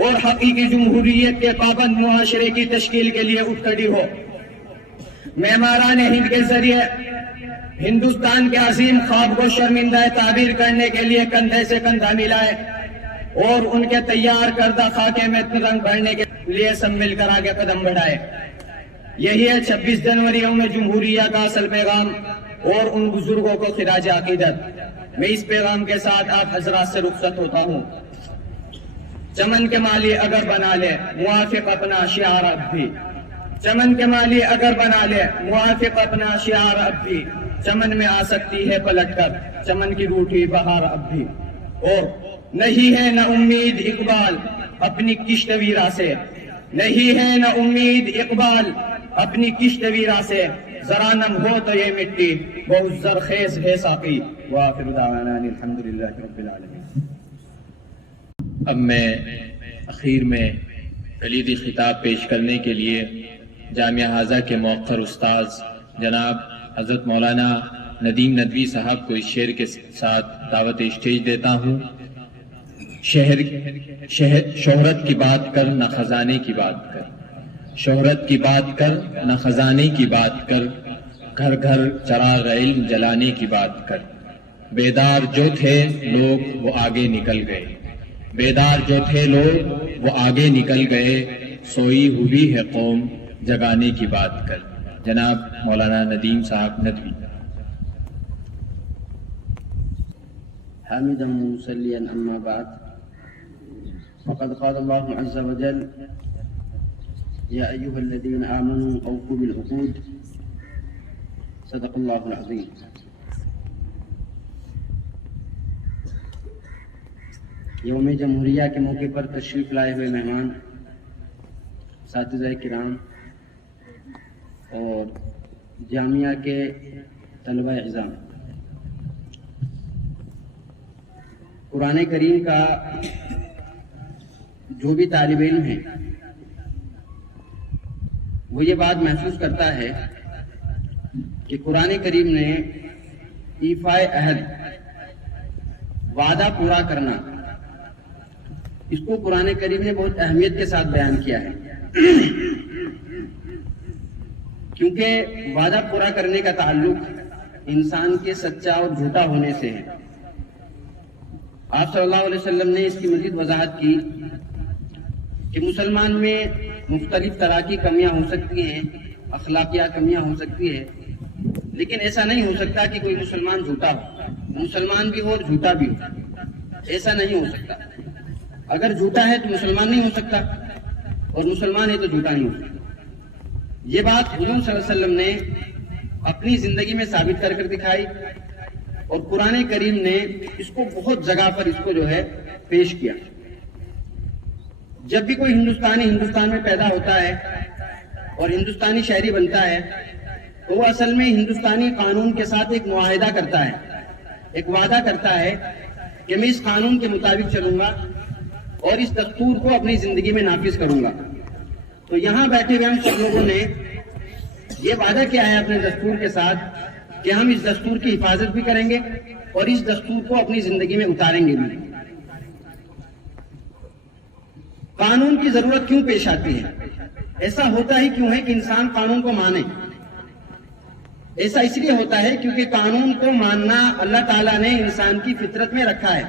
اور حقیقی جمہوریت کے پابند معاشرے کی تشکیل کے لیے اٹھ کھڑی ہو۔ معماران ہند کے ذریعے ہندوستان کے عظیم خواب کو شرمندہ تعبیر کرنے کے لیے کندھے سے کندھا ملائے اور ان کے تیار کردہ خاکے میں رنگ بھرنے کے لیے سب مل کر آگے قدم بڑھائے۔ یہی ہے 26 جنوری یوم جمہوریہ کا اصل پیغام اور ان بزرگوں کو خراج عقیدت۔ میں اس پیغام کے ساتھ آپ حضرات سے رخصت ہوتا ہوں۔ چمن کے مالی اگر بنا لے موافق اپنا شعار اب بھی، چمن کے مالی اگر بنا لے موافق اپنا شعار اب بھی، چمن میں آ سکتی ہے پلٹ کر چمن کی روٹھی بہار اب بھی۔ اور نہیں ہے نہ امید اقبال اپنی کشت ویرا سے، نہیں ہے نہ امید اقبال اپنی کشت ویرا سے، ذرا نم ہو تو یہ مٹی بہت زرخیز ہے ساقی۔ وآخر دعوانا الحمدللہ رب العالمین۔ اب میں اخیر میں کلیدی خطاب پیش کرنے کے لیے جامعہ ہاضہ کے موقر استاذ جناب حضرت مولانا ندیم ندوی صاحب کو اس شعر کے ساتھ دعوت اسٹیج دیتا ہوں۔ شہرت کی بات کر نہ خزانے کی بات کر، شہرت کی بات کر نہ خزانے کی بات کر، گھر گھر چراغ علم جلانے کی بات کر۔ بیدار جو تھے لوگ وہ آگے نکل گئے، بیدار جو تھے لوگ وہ آگے نکل گئے، سوئی ہوئی ہے قوم جگانے کی بات کر۔ جناب مولانا ندیم صاحب ندوی۔ حامدا مصليا أما بعد فقد قال الله عز وجل يا أيها الذين آمنوا أوفوا بالعقود صدق الله العظيم۔ یوم جمہوریہ کے موقع پر تشریف لائے ہوئے مہمان، اساتذہ کرام اور جامعہ کے طلبہ اعزام، قرآن کریم کا جو بھی طالب علم ہے وہ یہ بات محسوس کرتا ہے کہ قرآن کریم نے ایفائے عہد، وعدہ پورا کرنا، اس کو قرآن کریم نے بہت اہمیت کے ساتھ بیان کیا ہے، کیونکہ وعدہ پورا کرنے کا تعلق انسان کے سچا اور جھوٹا ہونے سے ہے۔ آپ صلی اللہ علیہ وسلم نے اس کی مزید وضاحت کی کہ مسلمان میں مختلف طرح کی کمیاں ہو سکتی ہیں، اخلاقیہ کمیاں ہو سکتی ہے، لیکن ایسا نہیں ہو سکتا کہ کوئی مسلمان جھوٹا ہو، مسلمان بھی ہو اور جھوٹا بھی ہو، ایسا نہیں ہو سکتا۔ اگر جھوٹا ہے تو مسلمان نہیں ہو سکتا اور مسلمان ہے تو جھوٹا نہیں ہو سکتا۔ یہ بات حضور صلی اللہ علیہ وسلم نے اپنی زندگی میں ثابت کر دکھائی اور قرآن کریم نے اس کو بہت جگہ پر اس کو جو ہے پیش کیا۔ جب بھی کوئی ہندوستانی ہندوستان میں پیدا ہوتا ہے اور ہندوستانی شہری بنتا ہے تو وہ اصل میں ہندوستانی قانون کے ساتھ ایک معاہدہ کرتا ہے، ایک وعدہ کرتا ہے کہ میں اس قانون کے مطابق چلوں گا اور اس دستور کو اپنی زندگی میں نافذ کروں گا۔ تو یہاں بیٹھے ہوئے ہم سب لوگوں نے یہ وعدہ کیا ہے اپنے دستور کے ساتھ کہ ہم اس دستور کی حفاظت بھی کریں گے اور اس دستور کو اپنی زندگی میں اتاریں گے بھی۔ قانون کی ضرورت کیوں پیش آتی ہے؟ ایسا ہوتا ہی کیوں ہے کہ انسان قانون کو مانے؟ ایسا اس لیے ہوتا ہے کیونکہ قانون کو ماننا اللہ تعالیٰ نے انسان کی فطرت میں رکھا ہے۔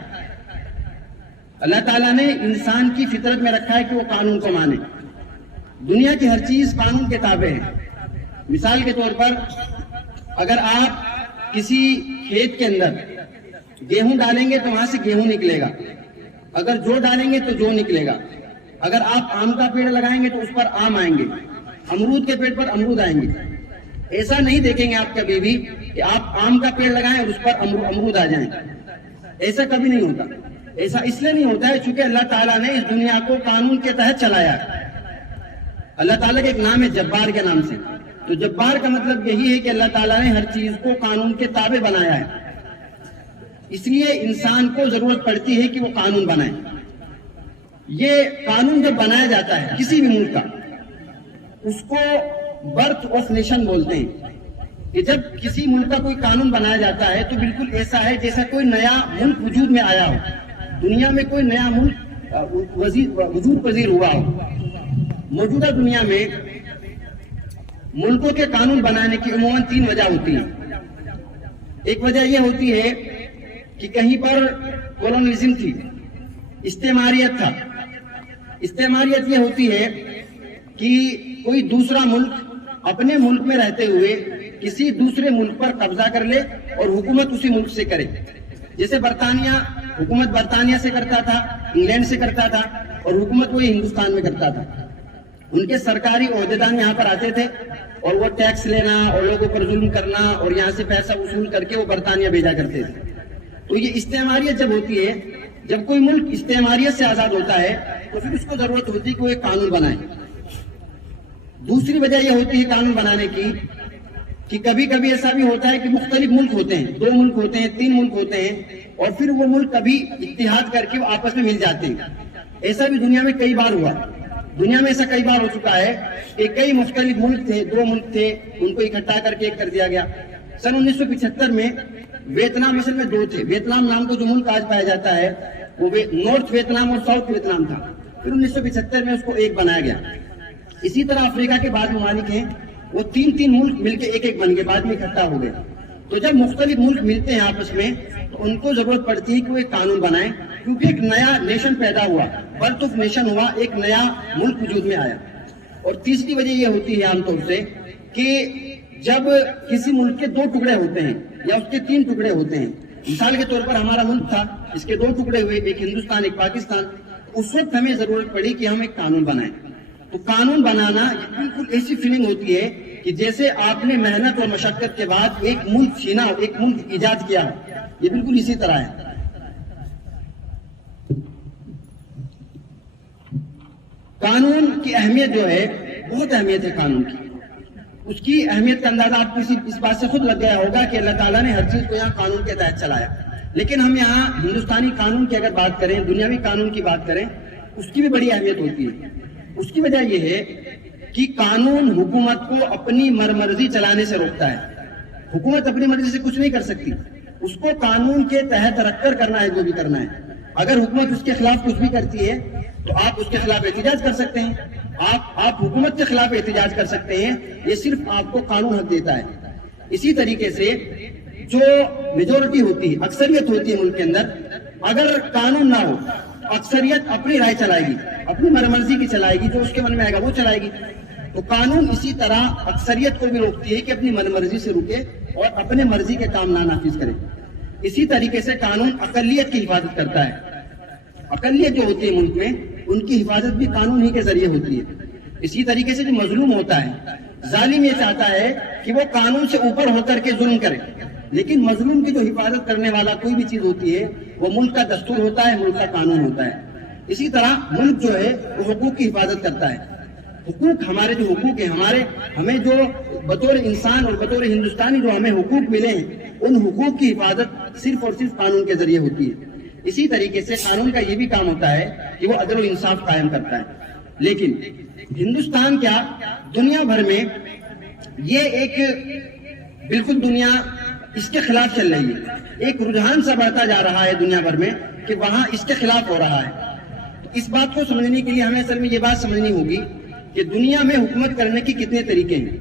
اللہ تعالیٰ نے انسان کی فطرت میں رکھا ہے کہ وہ قانون کو مانے۔ دنیا کی ہر چیز قانون کے تابع ہے۔ مثال کے طور پر اگر آپ کسی کھیت کے اندر گیہوں ڈالیں گے تو وہاں سے گیہوں نکلے گا، اگر جو ڈالیں گے تو جو نکلے گا۔ اگر آپ آم کا پیڑ لگائیں گے تو اس پر آم آئیں گے، امرود کے پیڑ پر امرود آئیں گے۔ ایسا نہیں دیکھیں گے آپ کبھی بھی کہ آپ آم کا پیڑ لگائیں اور اس پر امرود آ جائیں، ایسا کبھی نہیں ہوتا۔ ایسا اس لیے نہیں ہوتا ہے چونکہ اللہ تعالیٰ نے اس دنیا کو قانون کے تحت چلایا. اللہ تعالیٰ کا ایک نام ہے جبار کے نام سے. تو جبار کا مطلب یہی ہے کہ اللہ تعالیٰ نے ہر چیز کو قانون کے تابع بنایا ہے. اس لیے انسان کو ضرورت پڑتی ہے کہ وہ قانون بنائے. یہ قانون جب بنایا جاتا ہے کسی بھی ملک کا, اس کو برتھ آف نیشن بولتے ہیں. کہ جب کسی ملک کا کوئی قانون بنایا جاتا ہے تو بالکل ایسا ہے جیسا کوئی نیا ملک وجود میں آیا ہو, دنیا میں کوئی نیا ملک وجود پذیر ہوا ہو. موجودہ دنیا میں ملکوں کے قانون بنانے کی عموماً 3 وجہ ہوتی ہیں. ایک وجہ یہ ہوتی ہے کہ کہیں پر کولونیلزم تھی, استعماریت تھا. استعماریت یہ ہوتی ہے کہ کوئی دوسرا ملک اپنے ملک میں رہتے ہوئے کسی دوسرے ملک پر قبضہ کر لے اور حکومت اسی ملک سے کرے. جیسے برطانیہ, حکومت برطانیہ سے کرتا تھا, انگلینڈ سے کرتا تھا, اور حکومت وہی ہندوستان میں کرتا تھا. ان کے سرکاری عہدیدار یہاں پر آتے تھے اور وہ ٹیکس لینا اور لوگوں پر ظلم کرنا اور یہاں سے پیسہ وصول کر کے وہ برطانیہ بھیجا کرتے تھے. تو یہ استعماریت جب ہوتی ہے, جب کوئی ملک استعماریت سے آزاد ہوتا ہے تو پھر اس کو ضرورت ہوتی ہے کہ وہ ایک قانون بنائے. دوسری وجہ یہ ہوتی ہے قانون بنانے کی کہ کبھی کبھی ایسا بھی ہوتا ہے کہ مختلف ملک ہوتے ہیں, 2 ملک ہوتے ہیں, 3 ملک ہوتے ہیں, اور پھر وہ ملک کبھی اتحاد کر کے وہ آپس میں مل جاتے ہیں. ایسا بھی دنیا میں کئی بار ہوا. دنیا میں ایسا کئی بار ہو چکا ہے کہ کئی مختلف ملک تھے, 2 ملک تھے, ان کو اکٹھا کر کے ایک کر دیا گیا. سن 1975 میں ویتنام اصل میں 2 تھے. ویتنام نام کا جو ملک آج پایا جاتا ہے وہ نارتھ ویتنام اور ساؤتھ ویتنام تھا. پھر 1975 میں اس کو ایک بنایا گیا. اسی طرح افریقہ کے بعض ممالک ہیں, وہ 3 ملک مل کے ایک بن گئے, بعد میں اکٹھا ہو گئے. تو جب مختلف ملک ملتے ہیں آپس میں تو ان کو ضرورت پڑتی ہے کہ وہ ایک قانون بنائیں, کیونکہ ایک نیا نیشن پیدا ہوا, برتھ آف نیشن ہوا, ایک نیا ملک وجود میں آیا. اور تیسری وجہ یہ ہوتی ہے عام طور سے کہ جب کسی ملک کے 2 ٹکڑے ہوتے ہیں یا اس کے 3 ٹکڑے ہوتے ہیں. مثال کے طور پر ہمارا ملک تھا, اس کے 2 ٹکڑے ہوئے, ایک ہندوستان ایک پاکستان. اس وقت ہمیں ضرورت پڑی کہ ہم ایک قانون بنائیں. تو قانون بنانا بالکل ایسی فیلنگ ہوتی ہے کہ جیسے آپ نے محنت اور مشقت کے بعد ایک ملک چھینا, ایک ملک ایجاد کیا. یہ بالکل اسی طرح ہے. قانون کی اہمیت جو ہے, بہت اہمیت ہے قانون کی. اس کی اہمیت کا اندازہ آپ کسی اس بات سے خود لگ گیا ہوگا کہ اللہ تعالیٰ نے ہر چیز کو یہاں قانون کے تحت چلایا. لیکن ہم یہاں ہندوستانی قانون کی اگر بات کریں, دنیاوی قانون کی بات کریں, اس کی بھی بڑی اہمیت ہوتی ہے. اس کی وجہ یہ ہے کہ قانون حکومت کو اپنی مرضی چلانے سے روکتا ہے. حکومت اپنی مرضی سے کچھ نہیں کر سکتی, اس کو قانون کے تحت رکھ کر کرنا ہے جو بھی کرنا ہے. اگر حکومت اس کے خلاف کچھ بھی کرتی ہے تو آپ اس کے خلاف احتجاج کر سکتے ہیں, آپ حکومت کے خلاف احتجاج کر سکتے ہیں. یہ صرف آپ کو قانون حق دیتا ہے. اسی طریقے سے جو میجورٹی ہوتی ہے, اکثریت ہوتی ہے ملک کے اندر, اگر قانون نہ ہو اکثریت اپنی رائے چلائے گی, اپنی مرضی کی چلائے گی, جو اس کے من میں آئے گا وہ چلائے گی. تو قانون اسی طرح اکثریت کو بھی روکتی ہے کہ اپنی مرضی سے رکے اور اپنے مرضی کے کام نہ نافذ کرے. اسی طریقے سے قانون اقلیت کی حفاظت کرتا ہے. اقلیت جو ہوتی ہے ملک میں, ان کی حفاظت بھی قانون ہی کے ذریعے ہوتی ہے. اسی طریقے سے جو مظلوم ہوتا ہے, ظالم یہ چاہتا ہے کہ وہ قانون سے اوپر ہو کر کے ظلم کرے, لیکن مظلوم کی جو حفاظت کرنے والا کوئی بھی چیز ہوتی ہے وہ ملک کا دستور ہوتا ہے, ملک کا قانون ہوتا ہے. اسی طرح ملک جو ہے وہ حقوق کی حفاظت کرتا ہے. حقوق, ہمارے جو حقوق ہیں, ہمیں جو بطور انسان اور بطور ہندوستانی جو ہمیں حقوق ملے ہیں, ان حقوق کی حفاظت صرف اور صرف قانون کے ذریعے ہوتی ہے. اسی طریقے سے قانون کا یہ بھی کام ہوتا ہے کہ وہ عدل و انصاف قائم کرتا ہے. لیکن ہندوستان کیا, دنیا بھر میں یہ ایک بالکل دنیا اس کے خلاف چل رہی ہے. ایک رجحان سا بڑھتا جا رہا ہے دنیا بھر میں کہ وہاں اس کے خلاف ہو رہا ہے. تو اس بات کو سمجھنے کے لیے ہمیں اصل میں یہ بات سمجھنی ہوگی کہ دنیا میں حکومت کرنے کی کتنے طریقے ہیں.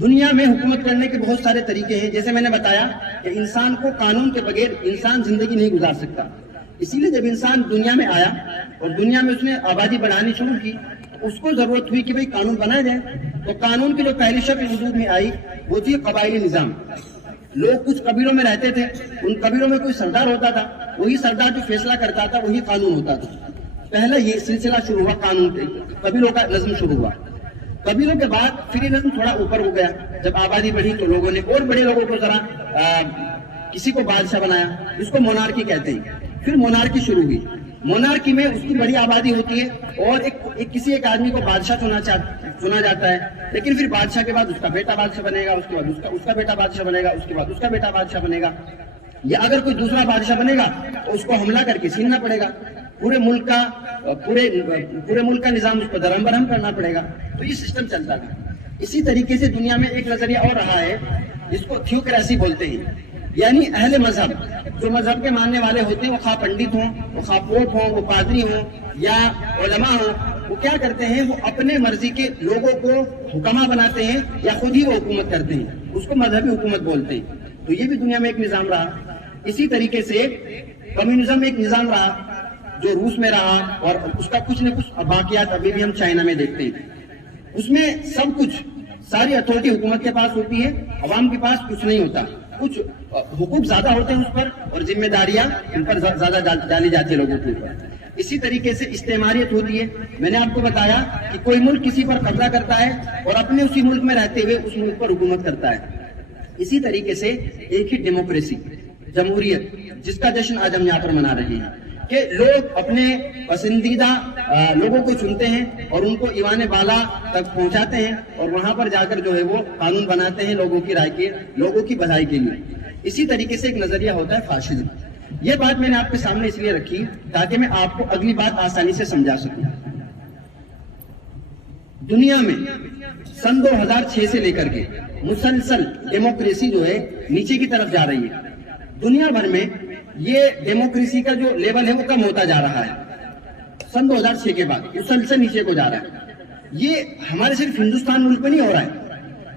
دنیا میں حکومت کرنے کے بہت سارے طریقے ہیں. جیسے میں نے بتایا کہ انسان کو قانون کے بغیر انسان زندگی نہیں گزار سکتا. اسی لیے جب انسان دنیا میں آیا اور دنیا میں اس نے آبادی بڑھانی شروع کی, اس کو ضرورت ہوئی کہ بھئی قانون بنایا جائے. تو قانون کی جو پہلی شکل وجود میں آئی وہ تھی قبائلی نظام. لوگ کچھ قبیلوں میں رہتے تھے, ان قبیلوں میں کوئی سردار ہوتا تھا, وہی سردار جو فیصلہ کرتا تھا وہی قانون ہوتا تھا. پہلا یہ سلسلہ شروع ہوا, قانون قبیلوں کا نظم شروع ہوا. قبیلوں کے بعد پھر یہ نظم تھوڑا اوپر ہو گیا. جب آبادی بڑھی تو لوگوں نے اور بڑے لوگوں کو ذرا کسی کو بادشاہ بنایا, جس کو مونارکی کہتے ہیں. پھر مونارکی شروع ہوئی. مونارکی میں اس کی بڑی آبادی ہوتی ہے اور کسی ایک آدمی کو بادشاہ چنا جاتا ہے, لیکن پھر بادشاہ کے بعد اس کا بیٹا بادشاہ بنے گا, اس کے بعد اس کا بیٹا بادشاہ بنے گا, اس کے بعد اس کا بیٹا بادشاہ بنے گا, یا اگر کوئی دوسرا بادشاہ بنے گا تو اس کو حملہ کر کے چھیننا پڑے گا. پورے ملک کا نظام اس کو درہم برہم کرنا پڑے گا. تو یہ سسٹم چلتا تھا. اسی طریقے سے دنیا میں ایک نظریہ اور رہا ہے جس کو تھیوکریسی بولتے ہیں, یعنی اہل مذہب, جو مذہب کے ماننے والے ہوتے ہیں, وہ خواہ پنڈت ہوں, وہ خواہ پوپ ہوں, وہ پادری ہوں یا علماء ہوں, وہ کیا کرتے ہیں, وہ اپنے مرضی کے لوگوں کو حکما بناتے ہیں یا خود ہی وہ حکومت کرتے ہیں. اس کو مذہبی حکومت بولتے ہیں. تو یہ بھی دنیا میں ایک نظام رہا. اسی طریقے سے کمیونزم ایک نظام رہا جو روس میں رہا, اور اس کا کچھ نہ کچھ باقیات ابھی بھی ہم چائنا میں دیکھتے ہیں. اس میں سب کچھ, ساری اتھارٹی حکومت کے پاس ہوتی ہے, عوام کے پاس کچھ نہیں ہوتا. کچھ حقوق زیادہ ہوتے ہیں اس پر اور ذمہ داریاں ان پر زیادہ ڈالی جاتی ہے لوگوں کے اوپر. اسی طریقے سے استعماریت ہوتی ہے. میں نے آپ کو بتایا کہ کوئی ملک کسی پر قبضہ کرتا ہے اور اپنے اسی ملک میں رہتے ہوئے اس ملک پر حکومت کرتا ہے. اسی طریقے سے ایک ہی ڈیموکریسی, جمہوریت, جس کا جشن آج ہم یہاں پر منا رہے ہیں, کہ لوگ اپنے پسندیدہ لوگوں کو چنتے ہیں اور ان کو ایوان بالا تک پہنچاتے ہیں اور وہاں پر جا کر جو ہے وہ قانون بناتے ہیں لوگوں کی رائے کے, لوگوں کی بھلائی کے لیے. اسی طریقے سے ایک نظریہ ہوتا ہے فاشزم. یہ بات میں نے آپ کے سامنے اس لیے رکھی تاکہ میں آپ کو اگلی بات آسانی سے سمجھا سکوں. دنیا میں سن 2006 سے لے کر کے مسلسل ڈیموکریسی جو ہے نیچے کی طرف جا رہی ہے. دنیا بھر میں یہ ڈیموکریسی کا جو لیول ہے وہ کم ہوتا جا رہا ہے. سن 2006 کے بعد مسلسل نیچے کو جا رہا ہے. یہ ہمارے صرف ہندوستان ملک میں نہیں ہو رہا ہے,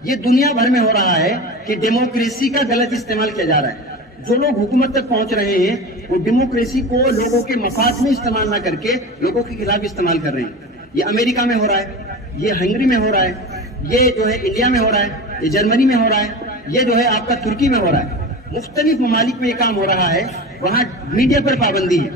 یہ دنیا بھر میں ہو رہا ہے کہ ڈیموکریسی کا غلط استعمال کیا جا رہا ہے. جو لوگ حکومت تک پہنچ رہے ہیں وہ ڈیموکریسی کو لوگوں کے مفاد میں استعمال نہ کر کے لوگوں کے خلاف استعمال کر رہے ہیں. یہ امریکہ میں ہو رہا ہے, یہ ہنگری میں ہو رہا ہے, یہ جو ہے انڈیا میں ہو رہا ہے, یہ جرمنی میں ہو رہا ہے, یہ جو ہے آپ کا ترکی میں ہو رہا ہے. مختلف ممالک میں یہ کام ہو رہا ہے. وہاں میڈیا پر پابندی ہے,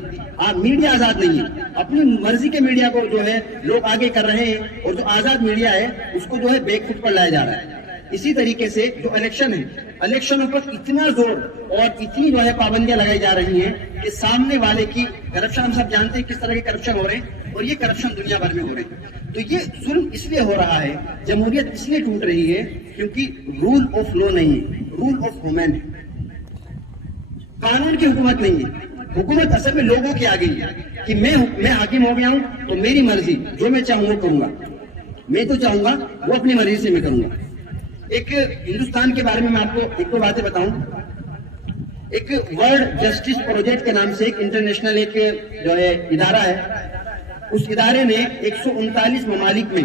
میڈیا آزاد نہیں ہے. اپنی مرضی کے میڈیا کو جو ہے لوگ آگے کر رہے ہیں اور جو آزاد میڈیا ہے اس کو جو ہے بیک فٹ پر لایا جا رہا ہے. اسی طریقے سے جو الیکشن ہے, الیکشنوں پر اتنا زور اور اتنی جو ہے پابندیاں لگائی جا رہی ہیں کہ سامنے والے کی کرپشن, ہم سب جانتے ہیں کس طرح کے کرپشن ہو رہے ہیں اور یہ کرپشن دنیا بھر میں ہو رہے ہیں. تو یہ ظلم اس لیے ہو رہا ہے, جمہوریت اس لیے ٹوٹ رہی ہے کیونکہ رول آف لا نہیں ہے, رول آف وومین ہے. قانون کی حکومت نہیں ہے, حکومت اصل میں لوگوں کی آ گئی ہے کہ میں حاکم ہو گیا ہوں تو میری مرضی, جو میں چاہوں وہ کروں گا. میں تو چاہوں گا وہ اپنی مرضی سے میں کروں گا. ایک ہندوستان کے بارے میں آپ کو ایک دو باتیں بتاؤں. ایک ورلڈ جسٹس پروجیکٹ کے نام سے ایک انٹرنیشنل ایک جو ہے ادارہ ہے, اس ادارے نے 139 ممالک میں,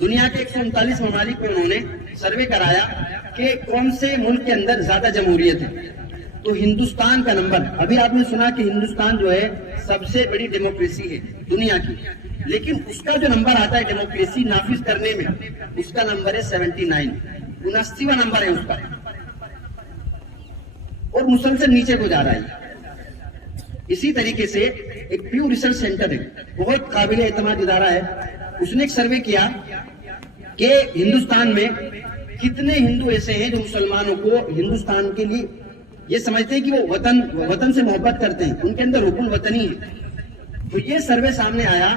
دنیا کے 139 ممالک میں انہوں نے سروے کرایا کہ کون سے ملک کے اندر زیادہ جمہوریت ہے. تو ہندوستان کا نمبر, ابھی آپ نے سنا کہ ہندوستان جو ہے سب سے بڑی ڈیموکریسی ہے دنیا کی, لیکن اس کا جو نمبر آتا ہے ڈیموکریسی نافذ کرنے میں, اس کا نمبر ہے 79, 79واں نمبر ہے اس کا, اور مسلسل نیچے کو جا رہا ہے. اسی طریقے سے ایک پیو ریسرچ سینٹر ہے, بہت قابل اعتماد ادارہ ہے. اس نے ایک سروے کیا کہ ہندوستان میں کتنے ہندو ایسے ہیں جو مسلمانوں کو ہندوستان کے لیے یہ سمجھتے ہیں کہ وہ وطن سے محبت کرتے ہیں, ان کے اندر حب الوطنی ہے. تو یہ سروے سامنے آیا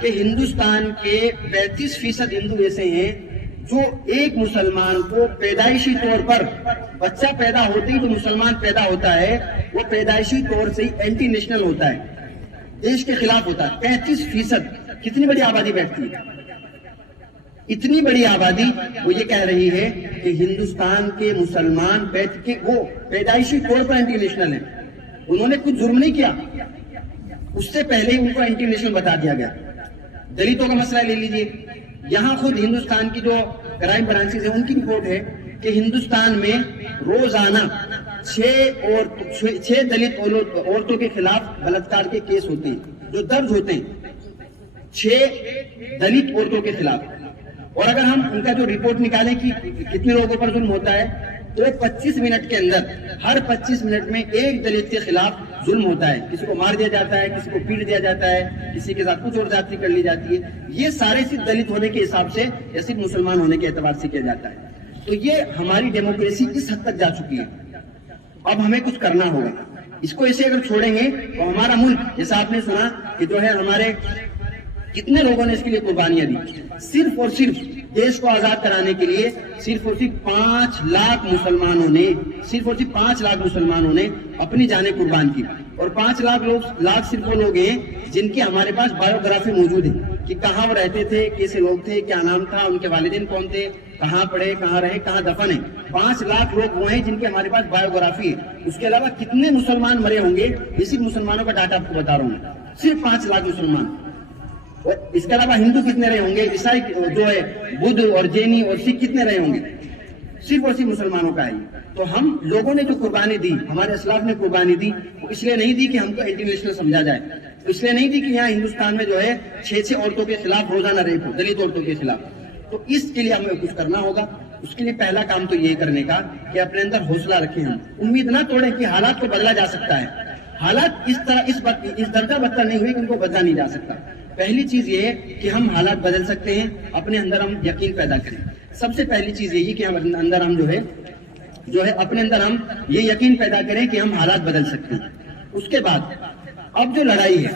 کہ ہندوستان کے 35% ہندو ایسے ہیں جو ایک مسلمان کو پیدائشی طور پر, بچہ پیدا ہوتے ہی جو مسلمان پیدا ہوتا ہے وہ پیدائشی طور سے ہی اینٹی نیشنل ہوتا ہے, دیش کے خلاف ہوتا ہے. 35%, کتنی بڑی آبادی بیٹھتی ہے, اتنی بڑی آبادی وہ یہ کہہ رہی ہے کہ ہندوستان کے مسلمان وہ پیدائشی طور پر اینٹی نیشنل ہیں. انہوں نے کچھ جرم نہیں کیا, اس سے پہلے ہی ان کو اینٹی نیشنل بتا دیا گیا. دلتوں کا مسئلہ لے لیجئے, یہاں خود ہندوستان کی جو کرائم برانچز ہیں ان کی رپورٹ ہے کہ ہندوستان میں روزانہ 6 دلت عورتوں کے خلاف بلاತ್ಕಾರ کے کیس ہوتے ہیں جو درج ہوتے ہیں, 6 دلت عورتوں کے خلاف. اور اگر ہم ان کا جو رپورٹ نکالیں کہ کتنے لوگوں پر ظلم ہوتا ہے تو 25 منٹ کے اندر, ہر 25 منٹ میں ایک دلت کے خلاف ظلم ہوتا ہے. کسی کو مار دیا جاتا ہے, کسی کو پیٹ دیا جاتا ہے, کسی کے ساتھ کچھ اور زیادتی کر لی جاتی ہے. یہ سارے صرف دلت ہونے کے حساب سے یا صرف مسلمان ہونے کے اعتبار سے کیا جاتا ہے. تو یہ ہماری ڈیموکریسی اس حد تک جا چکی ہے. اب ہمیں کچھ کرنا ہوگا. اس کو ایسے اگر چھوڑیں گے تو ہمارا ملک، جیسا آپ نے سنا کہ جو ہے ہمارے کتنے لوگوں نے اس کے لیے قربانیاں دی، صرف اور صرف دیش کو آزاد کرانے کے لیے صرف اور صرف 5 لاکھ مسلمانوں نے اپنی جانیں قربان کی. اور 5 لاکھ صرف وہ لوگ ہیں جن کی ہمارے پاس بایوگرافی موجود ہے کہ کہاں وہ رہتے تھے، کیسے لوگ تھے، کیا نام تھا، ان کے والدین کون تھے، کہاں پڑھے، کہاں رہے، کہاں دفن ہیں. 5 لاکھ لوگ وہ ہیں جن کے ہمارے پاس بایوگرافی ہے. اس کے علاوہ کتنے مسلمان مرے ہوں گے، یہ صرف مسلمانوں کا ڈاٹا آپ کو بتا رہا ہوں، صرف 5 لاکھ مسلمان. اور اس کے علاوہ ہندو کتنے رہے ہوں گے، عیسائی جو ہے بدھ اور جینی اور سکھ کتنے رہے ہوں گے، صرف اور صرف مسلمانوں کا ہے. تو ہم لوگوں نے جو قربانی دی، ہمارے اسلاف نے قربانی دی، وہ اس لیے نہیں دی کہ ہم کو اینٹی نیشنل سمجھا جائے، اس لیے نہیں دی کہ یہاں ہندوستان میں جو ہے 6 عورتوں کے خلاف روزانہ ریپ ہو، دلت عورتوں کے خلاف. تو اس کے لیے ہمیں کچھ کرنا ہوگا. اس کے لیے پہلا کام تو یہ کرنے کا کہ اپنے اندر حوصلہ رکھیں، ہم امید نہ توڑیں کہ حالات کو بدلا جا سکتا ہے. حالات اس درجہ بدتر نہیں ہوئے کہ ان کو بدلا نہیں جا سکتا. پہلی چیز یہ ہے کہ ہم حالات بدل سکتے ہیں، اپنے اندر ہم یقین پیدا کریں. سب سے پہلی چیز یہی کہ ہم اندر ہم جو ہے اپنے اندر ہم یہ یقین پیدا کریں کہ ہم حالات بدل سکتے ہیں. اس کے بعد اب جو لڑائی ہے،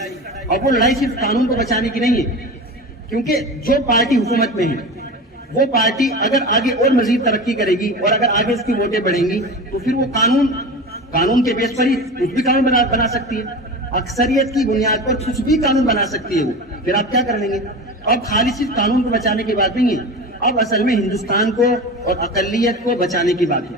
اب وہ لڑائی صرف قانون کو بچانے کی نہیں ہے، کیونکہ جو پارٹی حکومت میں ہے وہ پارٹی اگر آگے اور مزید ترقی کرے گی اور اگر آگے اس کی ووٹیں بڑھیں گی تو پھر وہ قانون کے بیس پر ہی کچھ بھی قانون بنا سکتی ہے. اکثریت کی بنیاد پر کچھ بھی قانون بنا سکتی ہے وہ. پھر آپ کیا کر لیں گے؟ اب خالی صرف قانون کو بچانے کی بات نہیں ہے، اب اصل میں ہندوستان کو اور اقلیت کو بچانے کی بات ہے.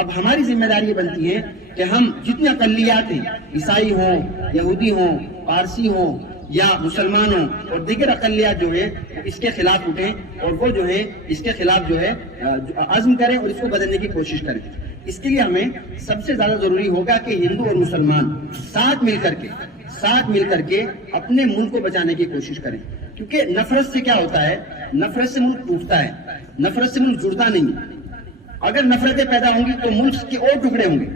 اب ہماری ذمہ داری یہ بنتی ہے کہ ہم جتنی اقلیات ہیں، عیسائی ہوں، یہودی ہوں، پارسی ہوں یا مسلمان ہوں اور دیگر اقلیات جو ہے اس کے خلاف اٹھیں اور وہ جو ہے اس کے خلاف جو ہے عزم کریں اور اس کو بدلنے کی کوشش کریں. اس کے لیے ہمیں سب سے زیادہ ضروری ہوگا کہ ہندو اور مسلمان ساتھ مل کر کے اپنے ملک کو بچانے کی کوشش کریں. کیونکہ نفرت سے کیا ہوتا ہے؟ نفرت سے ملک ٹوٹتا ہے، نفرت سے ملک جڑتا نہیں. اگر نفرتیں پیدا ہوں گی تو ملک کے اور ٹکڑے ہوں گے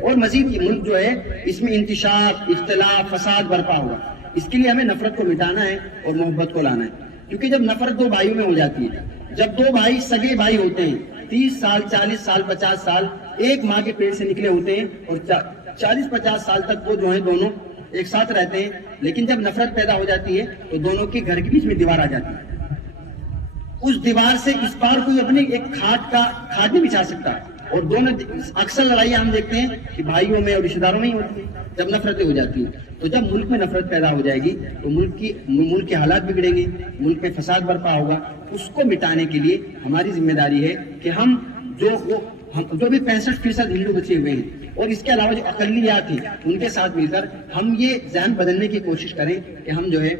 اور مزید ملک جو ہے اس میں انتشار، اختلاف، فساد برپا ہوگا. اس کے لیے ہمیں نفرت کو مٹانا ہے اور محبت کو لانا ہے. کیونکہ جب نفرت 2 بھائیوں میں ہو جاتی ہے، جب 2 بھائی سگے بھائی ہوتے ہیں، 30 سال 40 سال 50 سال ایک ماں کے پیٹ سے نکلے ہوتے ہیں اور 40-50 سال تک وہ جو ہیں دونوں ایک ساتھ رہتے ہیں، لیکن جب نفرت پیدا ہو جاتی ہے تو دونوں کے گھر کے بیچ میں دیوار آ جاتی ہے. اس دیوار سے اس پار کوئی اپنے ایک کھاٹ نہیں بچھا سکتا. اور دونوں اکثر لڑائیاں ہم دیکھتے ہیں کہ بھائیوں میں اور رشتہ داروں میں ہی ہوتی ہیں جب نفرتیں ہو جاتی ہیں. تو جب ملک میں نفرت پیدا ہو جائے گی تو ملک کے حالات بگڑیں گے، ملک میں فساد برپا ہوگا. اس کو مٹانے کے لیے ہماری ذمہ داری ہے کہ ہم جو بھی 65% ہندو بچے ہوئے ہیں اور اس کے علاوہ جو اقلیات ہیں ان کے ساتھ مل کر ہم یہ ذہن بدلنے کی کوشش کریں کہ ہم جو ہے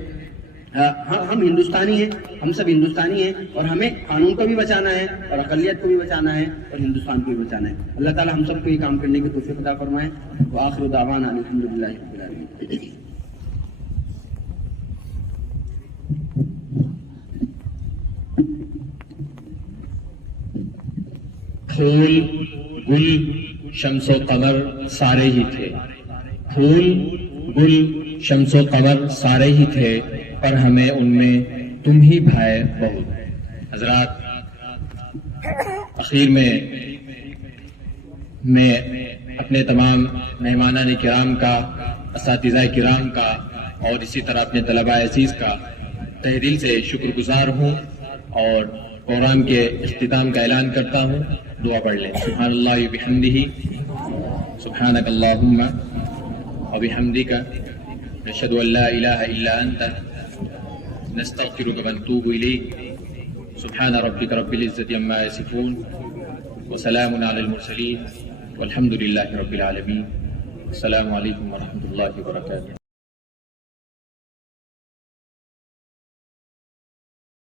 ہم ہندوستانی ہیں، ہم سب ہندوستانی ہیں اور ہمیں قانون کو بھی بچانا ہے اور اقلیت کو بھی بچانا ہے اور ہندوستان کو بھی بچانا ہے. اللہ تعالی ہم سب کو یہ کام کرنے کی توفیق عطا فرمائے. وآخر دعوانا الحمدللہ رب العالمین. پھول گل شمس و قمر سارے ہی تھے، پھول گل شمس و قمر سارے ہی تھے، پر ہمیں ان میں تم ہی بھائے بہت. حضرات، اخیر میں اپنے تمام مہمانان کرام کا، اساتذہ کرام کا اور اسی طرح اپنے طلباء عزیز کا تہ دل سے شکر گزار ہوں اور پروگرام کے اختتام کا اعلان کرتا ہوں. دعا پڑھ لیں. سبحان اللہ وبحمدہ، سبحانک اللہم وبحمدک، نشہد ان لا الہ الا انت، نستغفرک ونتوب الیک. سبحان ربک رب العزة عما یصفون وسلام علی المرسلین والحمد للہ رب العالمین. السلام علیکم ورحمۃ اللہ وبرکاتہ.